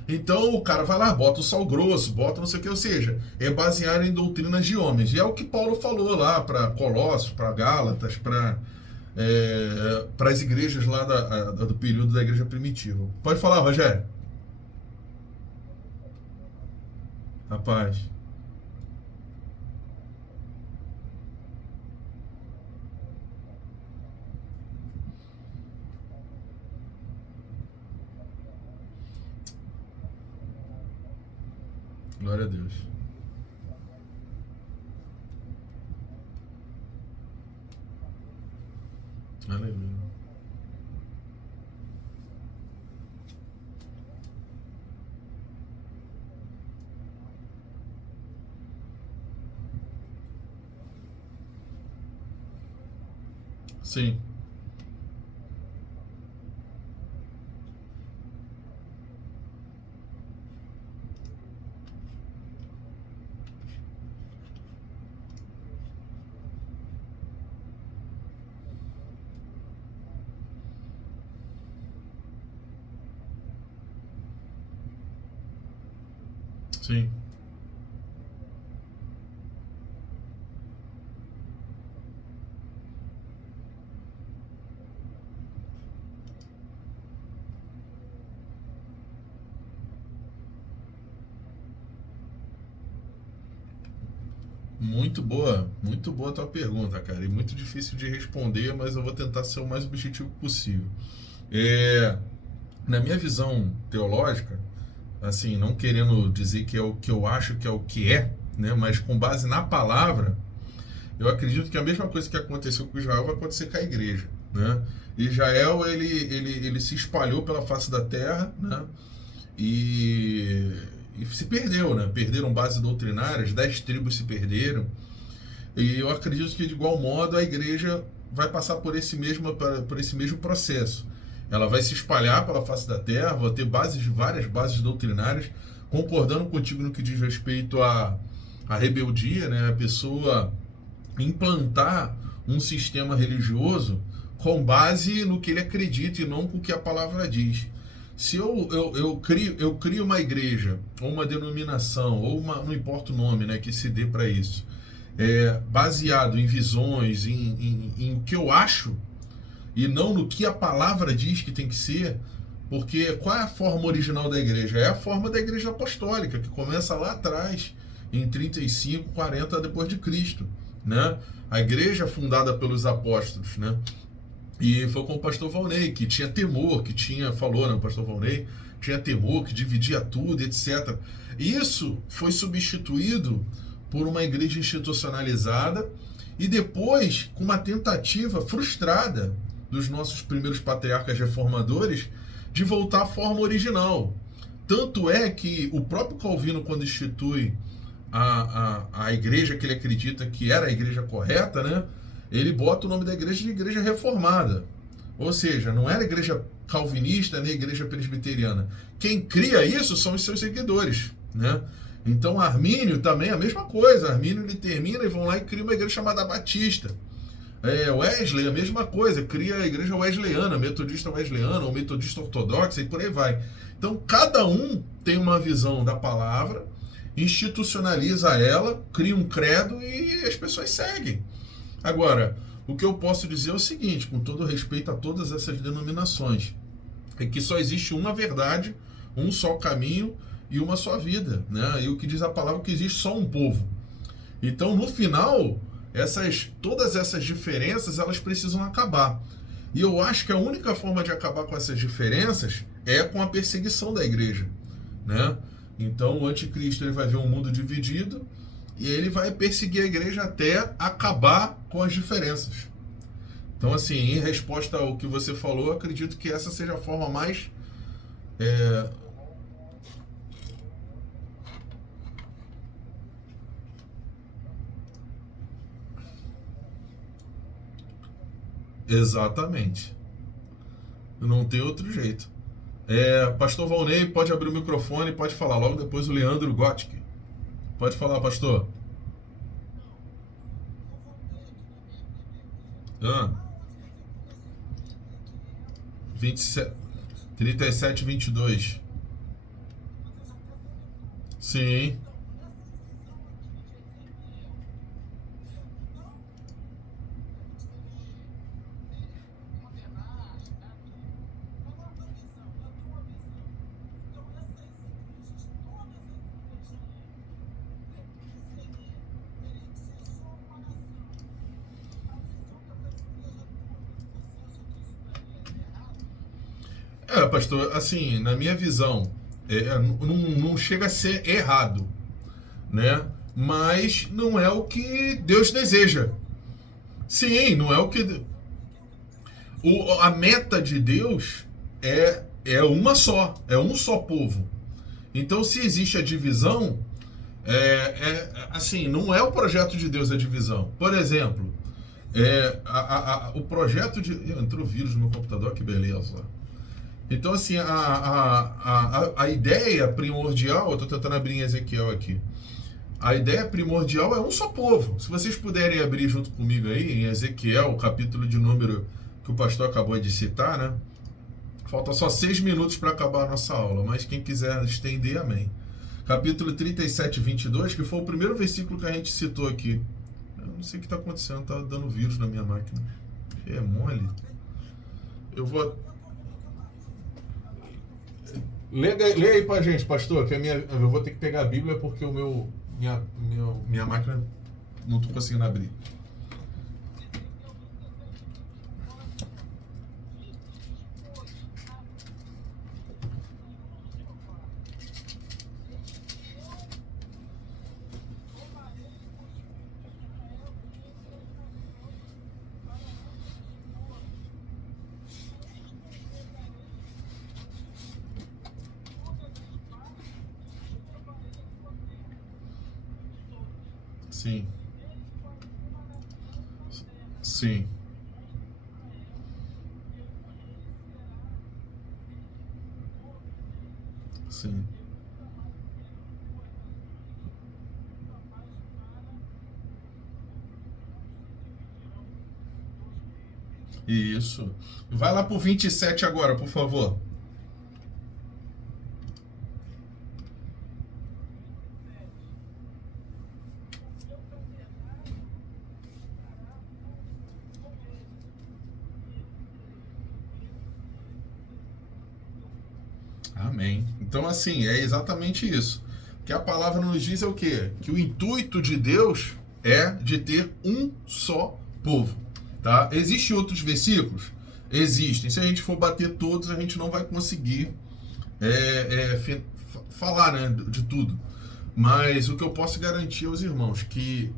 Então o cara vai lá, bota o sal grosso, bota não sei o que, ou seja, é baseado em doutrinas de homens. E é o que Paulo falou lá para Colossos, para Gálatas, para para as igrejas lá do período da igreja primitiva. Pode falar, Rogério. Rapaz. Glória a Deus. Aleluia. Sim, sim. Muito boa a tua pergunta, cara. E muito difícil de responder, mas eu vou tentar ser o mais objetivo possível. É, na minha visão teológica, assim, não querendo dizer que é o que eu acho que é o que é, né? Mas com base na palavra, eu acredito que a mesma coisa que aconteceu com Israel vai acontecer com a igreja, né? Israel, ele se espalhou pela face da terra, né? E, e se perdeu, né? Perderam bases doutrinárias, 10 tribos se perderam. E eu acredito que, de igual modo, a igreja vai passar por esse mesmo processo. Ela vai se espalhar pela face da terra, vai ter várias bases doutrinárias, concordando contigo no que diz respeito à rebeldia, né? A pessoa implantar um sistema religioso com base no que ele acredita e não com o que a palavra diz. Se eu crio uma igreja, ou uma denominação, não importa o nome, né, que se dê para isso, baseado em visões, em o que eu acho, e não no que a palavra diz que tem que ser, porque qual é a forma original da igreja? É a forma da igreja apostólica, que começa lá atrás, em 35, 40 depois de Cristo, né? A igreja fundada pelos apóstolos, né? E foi com o pastor Valnei, que tinha temor, falou, né, o pastor Valnei, tinha temor, que dividia tudo, etc. Isso foi substituído por uma igreja institucionalizada e depois com uma tentativa frustrada dos nossos primeiros patriarcas reformadores de voltar à forma original. Tanto é que o próprio Calvino, quando institui a igreja que ele acredita que era a igreja correta, né? Ele bota o nome da igreja de igreja reformada. Ou seja, não era igreja calvinista nem igreja presbiteriana. Quem cria isso são os seus seguidores, né? Então Armínio também é a mesma coisa. Armínio ele termina e vão lá e cria uma igreja chamada Batista. Wesley, a mesma coisa, cria a igreja wesleyana, metodista wesleyana ou metodista ortodoxa e por aí vai. Então cada um tem uma visão da palavra, institucionaliza ela, cria um credo e as pessoas seguem. Agora, o que eu posso dizer é o seguinte, com todo respeito a todas essas denominações, é que só existe uma verdade, um só caminho e uma só vida, né? E o que diz a palavra é que existe só um povo. Então, no final, todas essas diferenças, elas precisam acabar. E eu acho que a única forma de acabar com essas diferenças é com a perseguição da igreja, né? Então, o anticristo ele vai ver um mundo dividido e ele vai perseguir a igreja até acabar com as diferenças. Então, assim, em resposta ao que você falou, eu acredito que essa seja a forma mais exatamente. Não tem outro jeito. Pastor Valnei, pode abrir o microfone, pode falar. Logo depois o Leandro Gotke. Pode falar, pastor. Ah, 27, 37, 22. Sim, pastor, assim, na minha visão, não chega a ser errado, né? Mas não é o que Deus deseja. Sim, não é o que. A meta de Deus é uma só, é um só povo. Então, se existe a divisão, assim, não é o projeto de Deus a divisão. Por exemplo, o projeto de. Entrou vírus no meu computador, que beleza. Então, assim, a ideia primordial, eu estou tentando abrir em Ezequiel aqui. A ideia primordial é um só povo. Se vocês puderem abrir junto comigo aí, em Ezequiel, o capítulo de número que o pastor acabou de citar, né? Falta só 6 minutos para acabar a nossa aula, mas quem quiser estender, amém. Capítulo 37, 22, que foi o primeiro versículo que a gente citou aqui. Eu não sei o que está acontecendo, está dando vírus na minha máquina. É mole. Eu vou. Lê aí pra gente, pastor, que eu vou ter que pegar a Bíblia porque minha máquina não tô conseguindo abrir. Sim. Sim. Sim. Isso. Vai lá pro 27 agora, por favor. Amém. Então, assim, é exatamente isso. O que a palavra nos diz é o quê? Que o intuito de Deus é de ter um só povo. Tá? Existem outros versículos? Existem. Se a gente for bater todos, a gente não vai conseguir falar, né, de tudo. Mas o que eu posso garantir aos irmãos que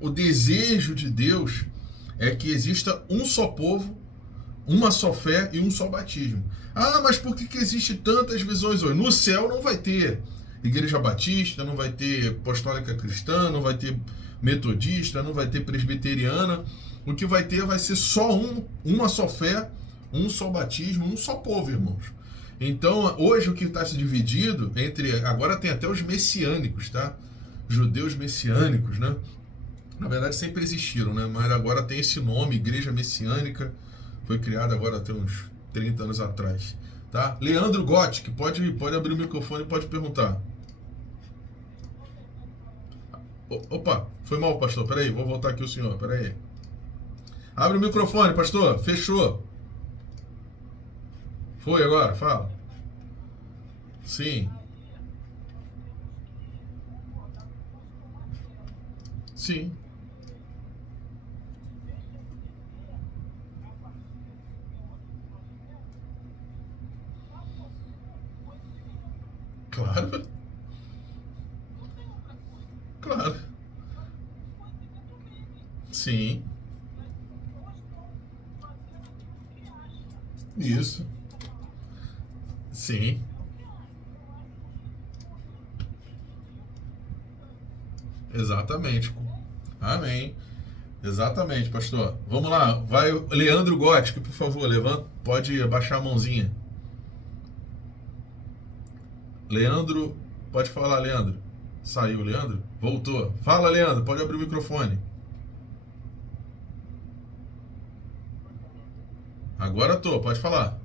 o desejo de Deus é que exista um só povo, uma só fé e um só batismo. Ah, mas por que existe tantas visões hoje? No céu não vai ter igreja batista, não vai ter apostólica cristã, não vai ter metodista, não vai ter presbiteriana. O que vai ter vai ser só uma só fé, um só batismo, um só povo, irmãos. Então, hoje o que está se dividido entre. Agora tem até os messiânicos, tá? Judeus messiânicos, né? Na verdade sempre existiram, né? Mas agora tem esse nome, Igreja Messiânica. Foi criada agora tem uns 30 anos atrás. Tá? Leandro Gotti, pode abrir o microfone e pode perguntar. Opa, foi mal, pastor. Peraí, vou voltar aqui o senhor. Peraí. Abre o microfone, pastor. Fechou. Foi agora, fala. Sim. Sim. Claro. Claro. Sim. Isso. Sim. Exatamente. Amém. Exatamente, pastor. Vamos lá. Vai, Leandro Gótico, por favor, levanta. Pode abaixar a mãozinha. Leandro, pode falar, Leandro. Saiu, Leandro? Voltou. Fala, Leandro, pode abrir o microfone. Agora tô, pode falar.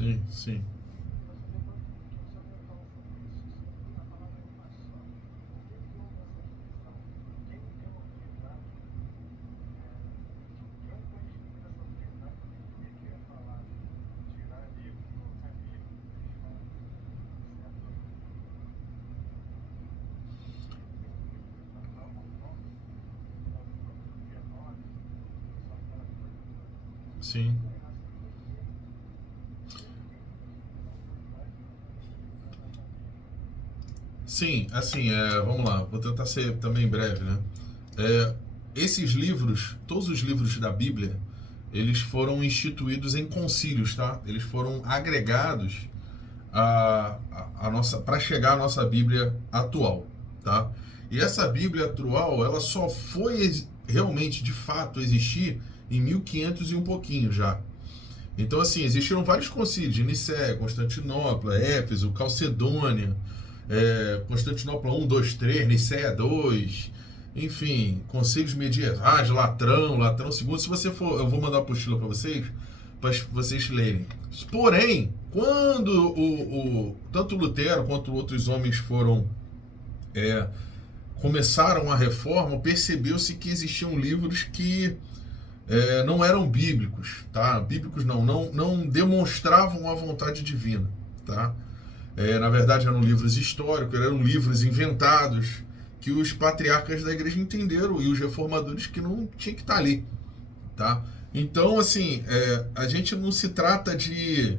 Sim, sim. Sim. Sim, assim, vamos lá, vou tentar ser também breve, né? É, esses livros, todos os livros da Bíblia, eles foram instituídos em concílios, tá? Eles foram agregados a nossa, para chegar à nossa Bíblia atual, tá? E essa Bíblia atual, ela só foi realmente, de fato, existir em 1500 e um pouquinho já. Então, assim, existiram vários concílios de Nicéia, Constantinopla, Éfeso, Calcedônia, Constantinopla 1, 2, 3, Nicéia 2, enfim, concílios medievais, Latrão segundo. Se você for, eu vou mandar a apostila para vocês lerem. Porém, quando tanto Lutero quanto outros homens é, começaram a reforma, percebeu-se que existiam livros que não eram bíblicos, tá? Bíblicos não demonstravam a vontade divina, tá? Na verdade eram livros históricos, eram livros inventados que os patriarcas da igreja entenderam e os reformadores que não tinha que estar ali, tá? Então, assim, a gente não se trata de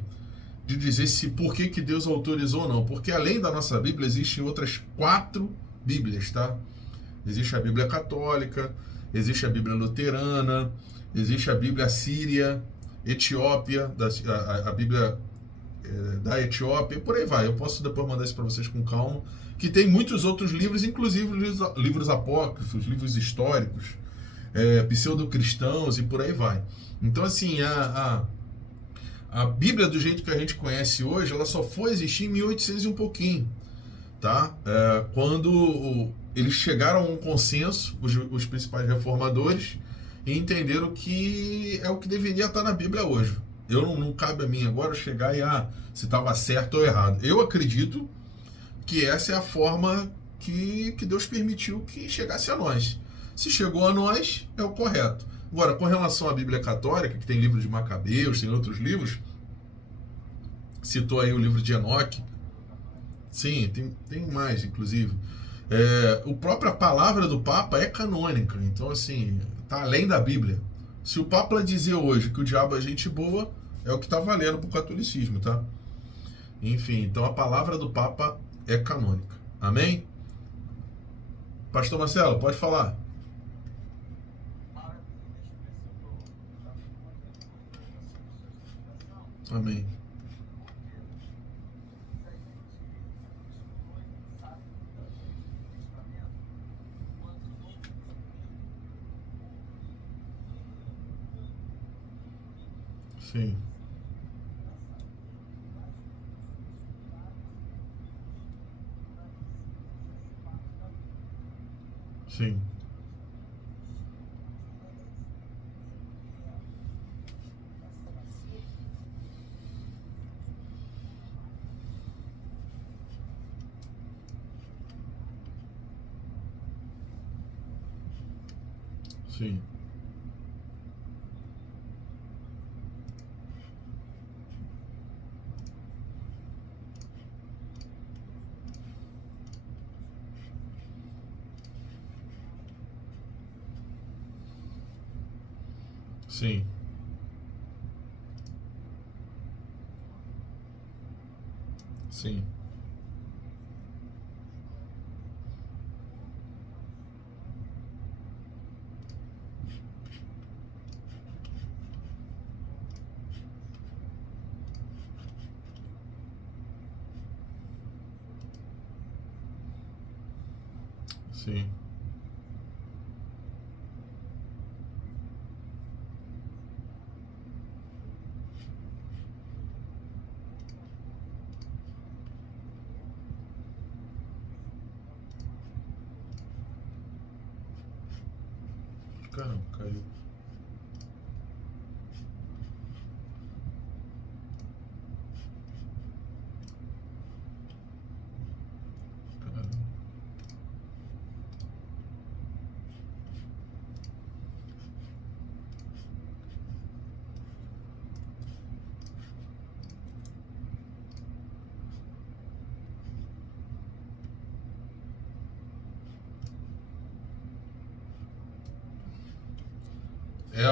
dizer se por que Deus autorizou ou não, porque além da nossa Bíblia existem outras 4 Bíblias, tá? Existe a Bíblia católica, existe a Bíblia luterana, existe a Bíblia síria, Etiópia, a Bíblia da Etiópia, e por aí vai. Eu posso depois mandar isso para vocês com calma, que tem muitos outros livros, inclusive livros apócrifos, livros históricos, pseudo-cristãos e por aí vai. Então, assim, a Bíblia do jeito que a gente conhece hoje, ela só foi existir em 1800 e um pouquinho, tá? Quando eles chegaram a um consenso, os principais reformadores, e entenderam que é o que deveria estar na Bíblia hoje. Não cabe a mim agora chegar se estava certo ou errado. Eu acredito que essa é a forma que Deus permitiu que chegasse a nós. Se chegou a nós, é o correto. Agora, com relação à Bíblia Católica, que tem livro de Macabeus, tem outros livros, citou aí o livro de Enoque, sim, tem mais, inclusive. A própria palavra do Papa é canônica, então, assim, tá além da Bíblia. Se o Papa dizer hoje que o diabo é gente boa, é o que tá valendo pro catolicismo, tá? Enfim, então a palavra do Papa é canônica. Amém? Pastor Marcelo, pode falar. Amém. Sim. Sim. Sim. Sim. Sim. Sim. Caramba, caiu.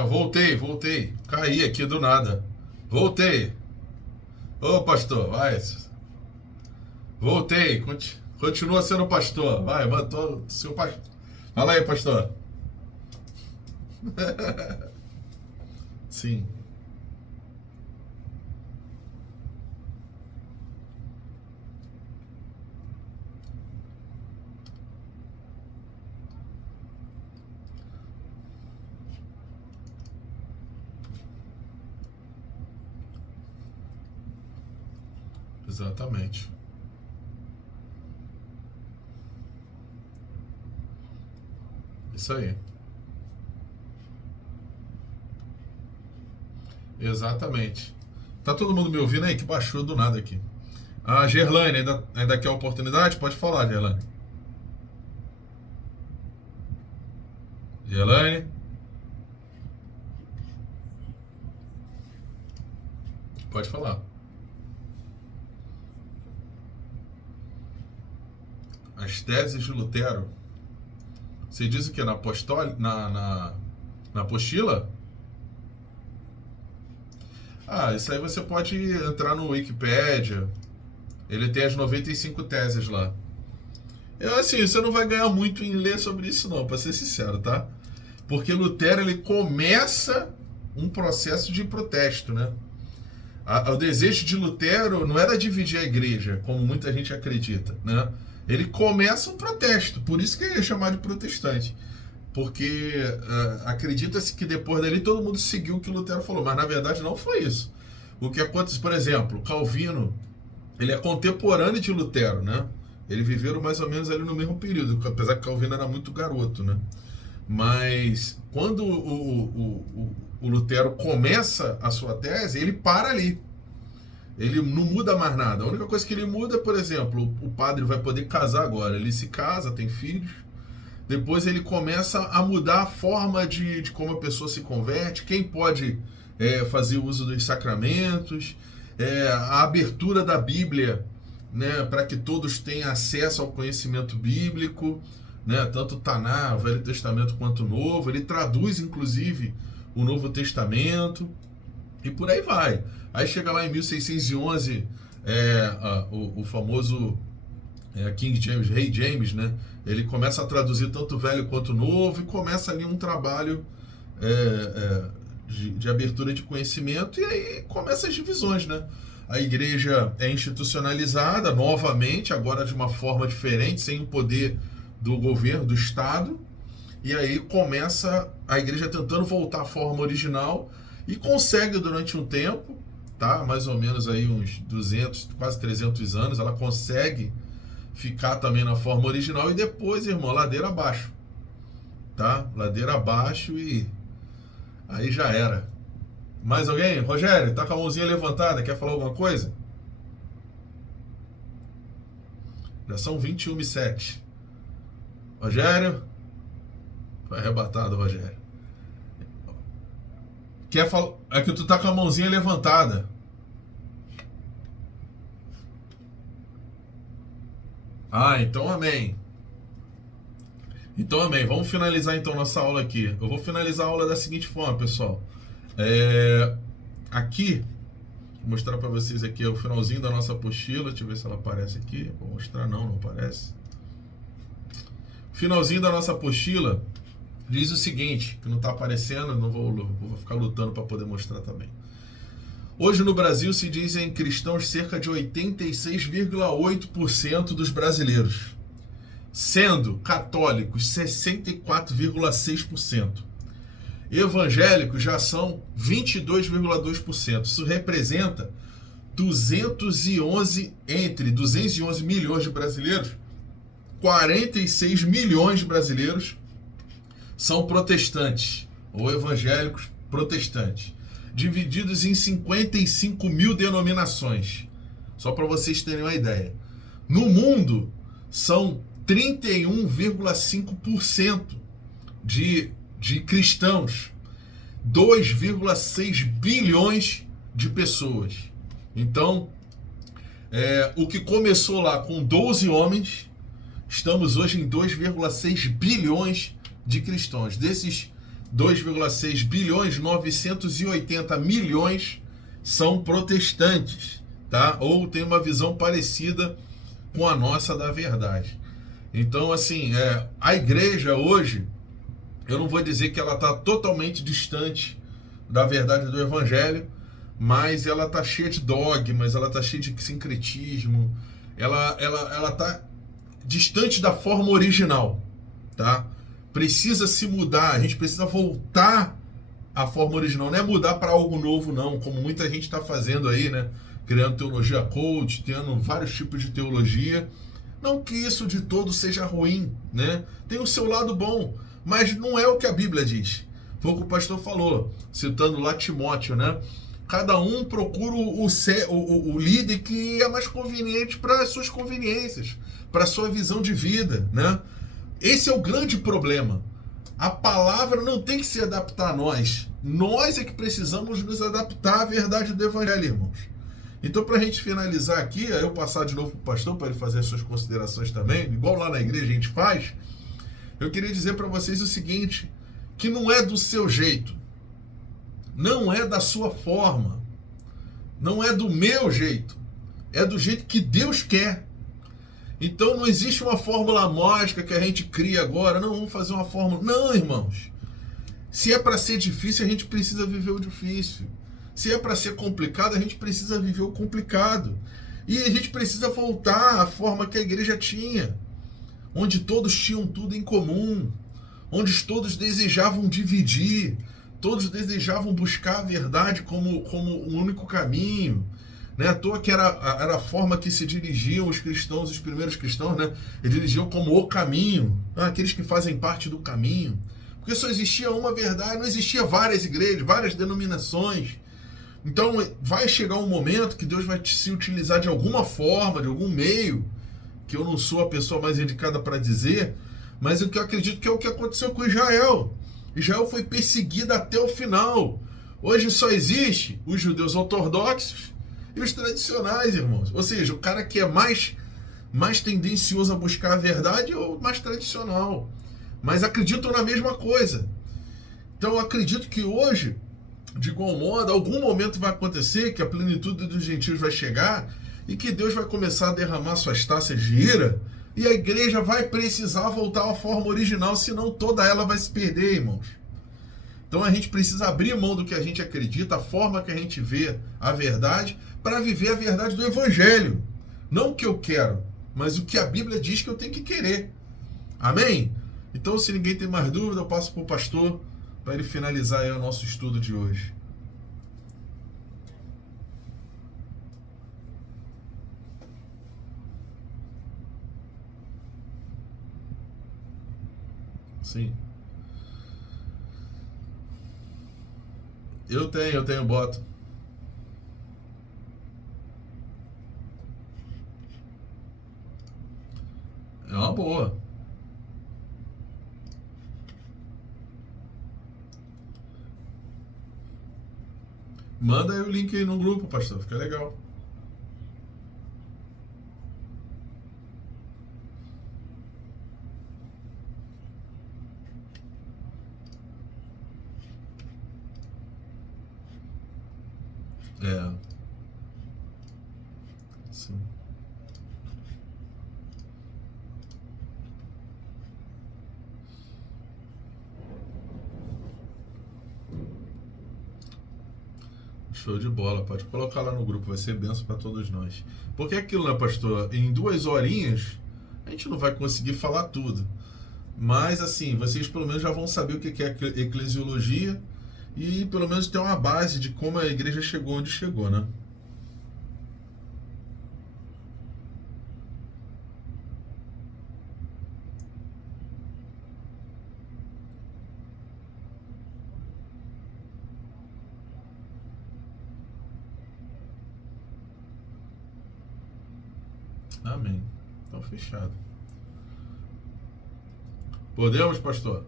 Voltei. Caí aqui do nada. Voltei. Ô, pastor, vai. Voltei. Continua sendo pastor. Vai, matou seu pastor. Fala aí, pastor. Sim. Exatamente. Isso aí. Exatamente. Tá todo mundo me ouvindo aí? Que baixou do nada aqui. A Gerlane, ainda quer a oportunidade? Pode falar, Gerlane. Gerlane? Pode falar. As teses de Lutero. Você diz o que? Na apostila? Ah, isso aí você pode entrar no Wikipedia. Ele tem as 95 teses lá. Assim, você não vai ganhar muito em ler sobre isso não, para ser sincero, tá? Porque Lutero, ele começa um processo de protesto, né? O desejo de Lutero não era dividir a igreja, como muita gente acredita, né? Ele começa um protesto, por isso que ele é chamado de protestante. Porque acredita-se que depois dali todo mundo seguiu o que Lutero falou, mas na verdade não foi isso. O que acontece, por exemplo, Calvino, ele é contemporâneo de Lutero, né? Eles viveram mais ou menos ali no mesmo período, apesar que Calvino era muito garoto, né? Mas quando o Lutero começa a sua tese, ele para ali. Ele não muda mais nada. A única coisa que ele muda, por exemplo, o padre vai poder casar agora. Ele se casa, tem filhos. Depois ele começa a mudar a forma de como a pessoa se converte, quem pode fazer uso dos sacramentos, a abertura da Bíblia, né, para que todos tenham acesso ao conhecimento bíblico, né, tanto o Taná, o Velho Testamento, quanto o Novo. Ele traduz, inclusive, o Novo Testamento e por aí vai. Aí chega lá em 1611, o famoso King James, Rei James, né? Ele começa a traduzir tanto o Velho quanto o Novo e começa ali um trabalho de abertura de conhecimento, e aí começam as divisões, né? A igreja é institucionalizada novamente, agora de uma forma diferente, sem o poder do governo, do Estado, e aí começa a igreja tentando voltar à forma original e consegue durante um tempo, tá? Mais ou menos aí uns 200, quase 300 anos, ela consegue ficar também na forma original, e depois, irmão, ladeira abaixo, tá? Ladeira abaixo e aí já era. Mais alguém? Rogério, tá com a mãozinha levantada, quer falar alguma coisa? Já são 21h07. Rogério? Foi arrebatado, Rogério. Quer falar? É que tu tá com a mãozinha levantada. Ah, então amém. Então amém. Vamos finalizar então nossa aula aqui. Eu vou finalizar a aula da seguinte forma, pessoal. Aqui, vou mostrar para vocês aqui o finalzinho da nossa apostila. Deixa eu ver se ela aparece aqui. Vou mostrar, não aparece. Finalzinho da nossa apostila diz o seguinte, que não está aparecendo, não vou ficar lutando para poder mostrar também. Hoje no Brasil se dizem cristãos cerca de 86,8% dos brasileiros, sendo católicos 64,6%. Evangélicos já são 22,2%. Isso representa entre 211 milhões de brasileiros, 46 milhões de brasileiros são protestantes, ou evangélicos protestantes, divididos em 55 mil denominações. Só para vocês terem uma ideia. No mundo, são 31,5% de cristãos, 2,6 bilhões de pessoas. Então, o que começou lá com 12 homens, estamos hoje em 2,6 bilhões de cristãos. Desses 2,6 bilhões, 980 milhões são protestantes, tá? Ou tem uma visão parecida com a nossa da verdade. Então, assim, a igreja hoje, eu não vou dizer que ela está totalmente distante da verdade do evangelho, mas ela está cheia de dogmas, ela está cheia de sincretismo, ela está distante da forma original, tá? Precisa se mudar, a gente precisa voltar à forma original, não é mudar para algo novo não, como muita gente está fazendo aí, né? Criando teologia coach, tendo vários tipos de teologia. Não que isso de todo seja ruim, né? Tem o seu lado bom, mas não é o que a Bíblia diz. Foi o que o pastor falou, citando lá Timóteo, né? Cada um procura o líder que é mais conveniente para as suas conveniências, para a sua visão de vida, né? Esse é o grande problema. A palavra não tem que se adaptar a nós. Nós é que precisamos nos adaptar à verdade do evangelho, irmãos. Então, para a gente finalizar aqui, eu passar de novo para o pastor para ele fazer as suas considerações também, igual lá na igreja a gente faz, eu queria dizer para vocês o seguinte, que não é do seu jeito, não é da sua forma, não é do meu jeito, é do jeito que Deus quer. Então não existe uma fórmula mágica que a gente cria agora, não, vamos fazer uma fórmula. Não, irmãos. Se é para ser difícil, a gente precisa viver o difícil. Se é para ser complicado, a gente precisa viver o complicado. E a gente precisa voltar à forma que a igreja tinha, onde todos tinham tudo em comum, onde todos desejavam dividir, todos desejavam buscar a verdade como um único caminho. Não é à toa que era a forma que se dirigiam os cristãos, os primeiros cristãos, né? Eles dirigiam como o caminho, aqueles que fazem parte do caminho. Porque só existia uma verdade, não existia várias igrejas, várias denominações. Então vai chegar um momento que Deus vai se utilizar de alguma forma, de algum meio, que eu não sou a pessoa mais indicada para dizer, mas o que eu acredito que é o que aconteceu com Israel. Israel foi perseguida até o final. Hoje só existe os judeus ortodoxos e os tradicionais, irmãos. Ou seja, o cara que é mais tendencioso a buscar a verdade ou mais tradicional. Mas acreditam na mesma coisa. Então eu acredito que hoje, de igual modo, algum momento vai acontecer que a plenitude dos gentios vai chegar e que Deus vai começar a derramar suas taças de ira e a igreja vai precisar voltar à forma original, senão toda ela vai se perder, irmãos. Então a gente precisa abrir mão do que a gente acredita, a forma que a gente vê a verdade, para viver a verdade do evangelho. Não o que eu quero, mas o que a Bíblia diz que eu tenho que querer. Amém? Então, se ninguém tem mais dúvida, eu passo para o pastor para ele finalizar aí o nosso estudo de hoje. Sim. Eu tenho, boto. É uma boa. Manda aí o link aí no grupo, pastor, fica legal. É. Sim. Show de bola, pode colocar lá no grupo, vai ser benção para todos nós. Porque é aquilo, né, pastor? Em 2 horinhas, a gente não vai conseguir falar tudo. Mas, assim, vocês pelo menos já vão saber o que é eclesiologia e pelo menos ter uma base de como a igreja chegou onde chegou, né? Amém. Então, fechado. Podemos, pastor?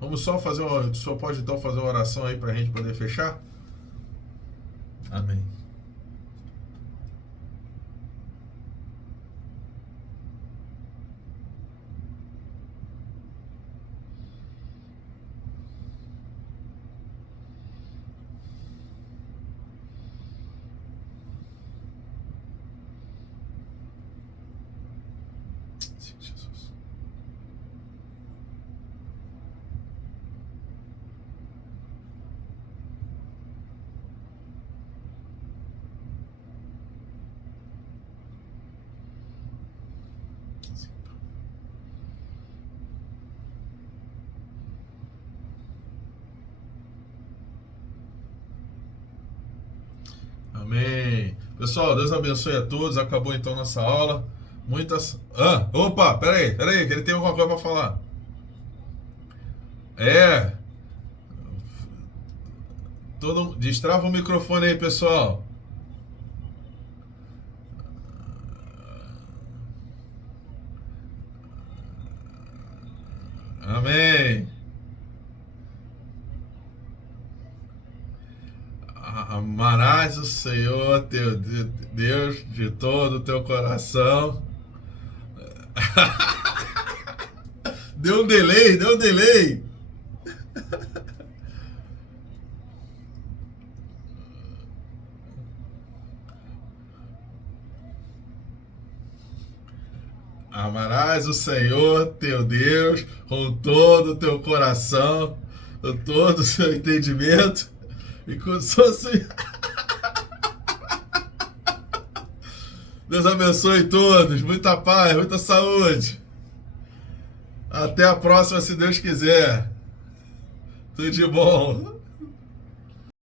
Vamos só fazer uma. Só pode então fazer uma oração aí para a gente poder fechar? Amém. Sim, Jesus. Sim, Pai. Amém. Pessoal, Deus abençoe a todos. Acabou então nossa aula. Muitas. Opa, peraí, que ele tem alguma coisa para falar. É. Destrava o microfone aí, pessoal. Amém. Amarás o Senhor teu Deus de todo o teu coração. Deu um delay. Amarás o Senhor teu Deus com todo o teu coração, com todo o seu entendimento e com sua. Deus abençoe todos, muita paz, muita saúde. Até a próxima, se Deus quiser. Tudo de bom.